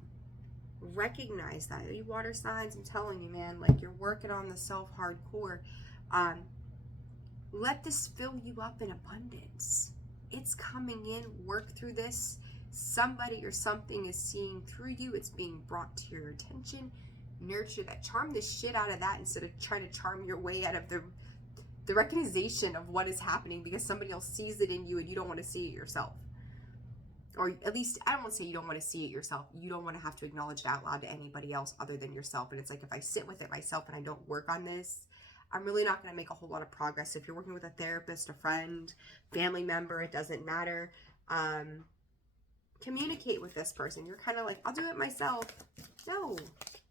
Recognize that. You water signs, I'm telling you, man, like you're working on the self hardcore. Let this fill you up in abundance. It's coming in. Work through this. Somebody or something is seeing through you. It's being brought to your attention. Nurture that. Charm the shit out of that instead of trying to charm your way out of the recognition of what is happening because somebody else sees it in you and you don't want to see it yourself. Or at least, I don't want to say you don't want to see it yourself. You don't want to have to acknowledge it out loud to anybody else other than yourself. And it's like, if I sit with it myself and I don't work on this, I'm really not going to make a whole lot of progress. If you're working with a therapist, a friend, family member, it doesn't matter. communicate with this person. You're kind of like, I'll do it myself. No,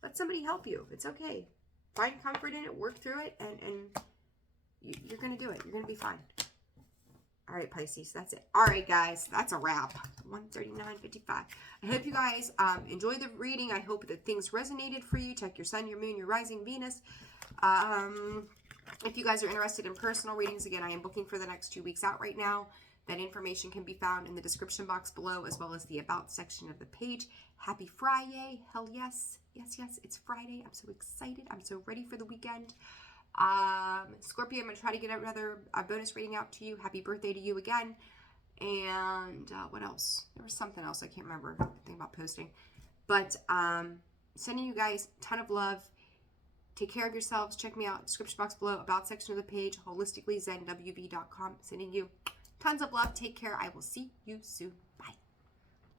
let somebody help you. It's okay. Find comfort in it, work through it, and you're going to do it. You're going to be fine. All right, Pisces, that's it. All right, guys, that's a wrap. 139.55. I hope you guys enjoyed the reading. I hope that things resonated for you. Check your sun, your moon, your rising, Venus. If you guys are interested in personal readings, again, I am booking for the next 2 weeks out right now. That information can be found in the description box below, as well as the About section of the page. Happy Friday. Hell yes. Yes, yes, it's Friday. I'm so excited. I'm so ready for the weekend. Scorpio, I'm going to try to get another bonus reading out to you. Happy birthday to you again. And what else? There was something else I can't remember. Thinking about posting. But sending you guys a ton of love. Take care of yourselves. Check me out. Description box below. About section of the page. Holisticallyzenwv.com. Sending you tons of love. Take care. I will see you soon. Bye.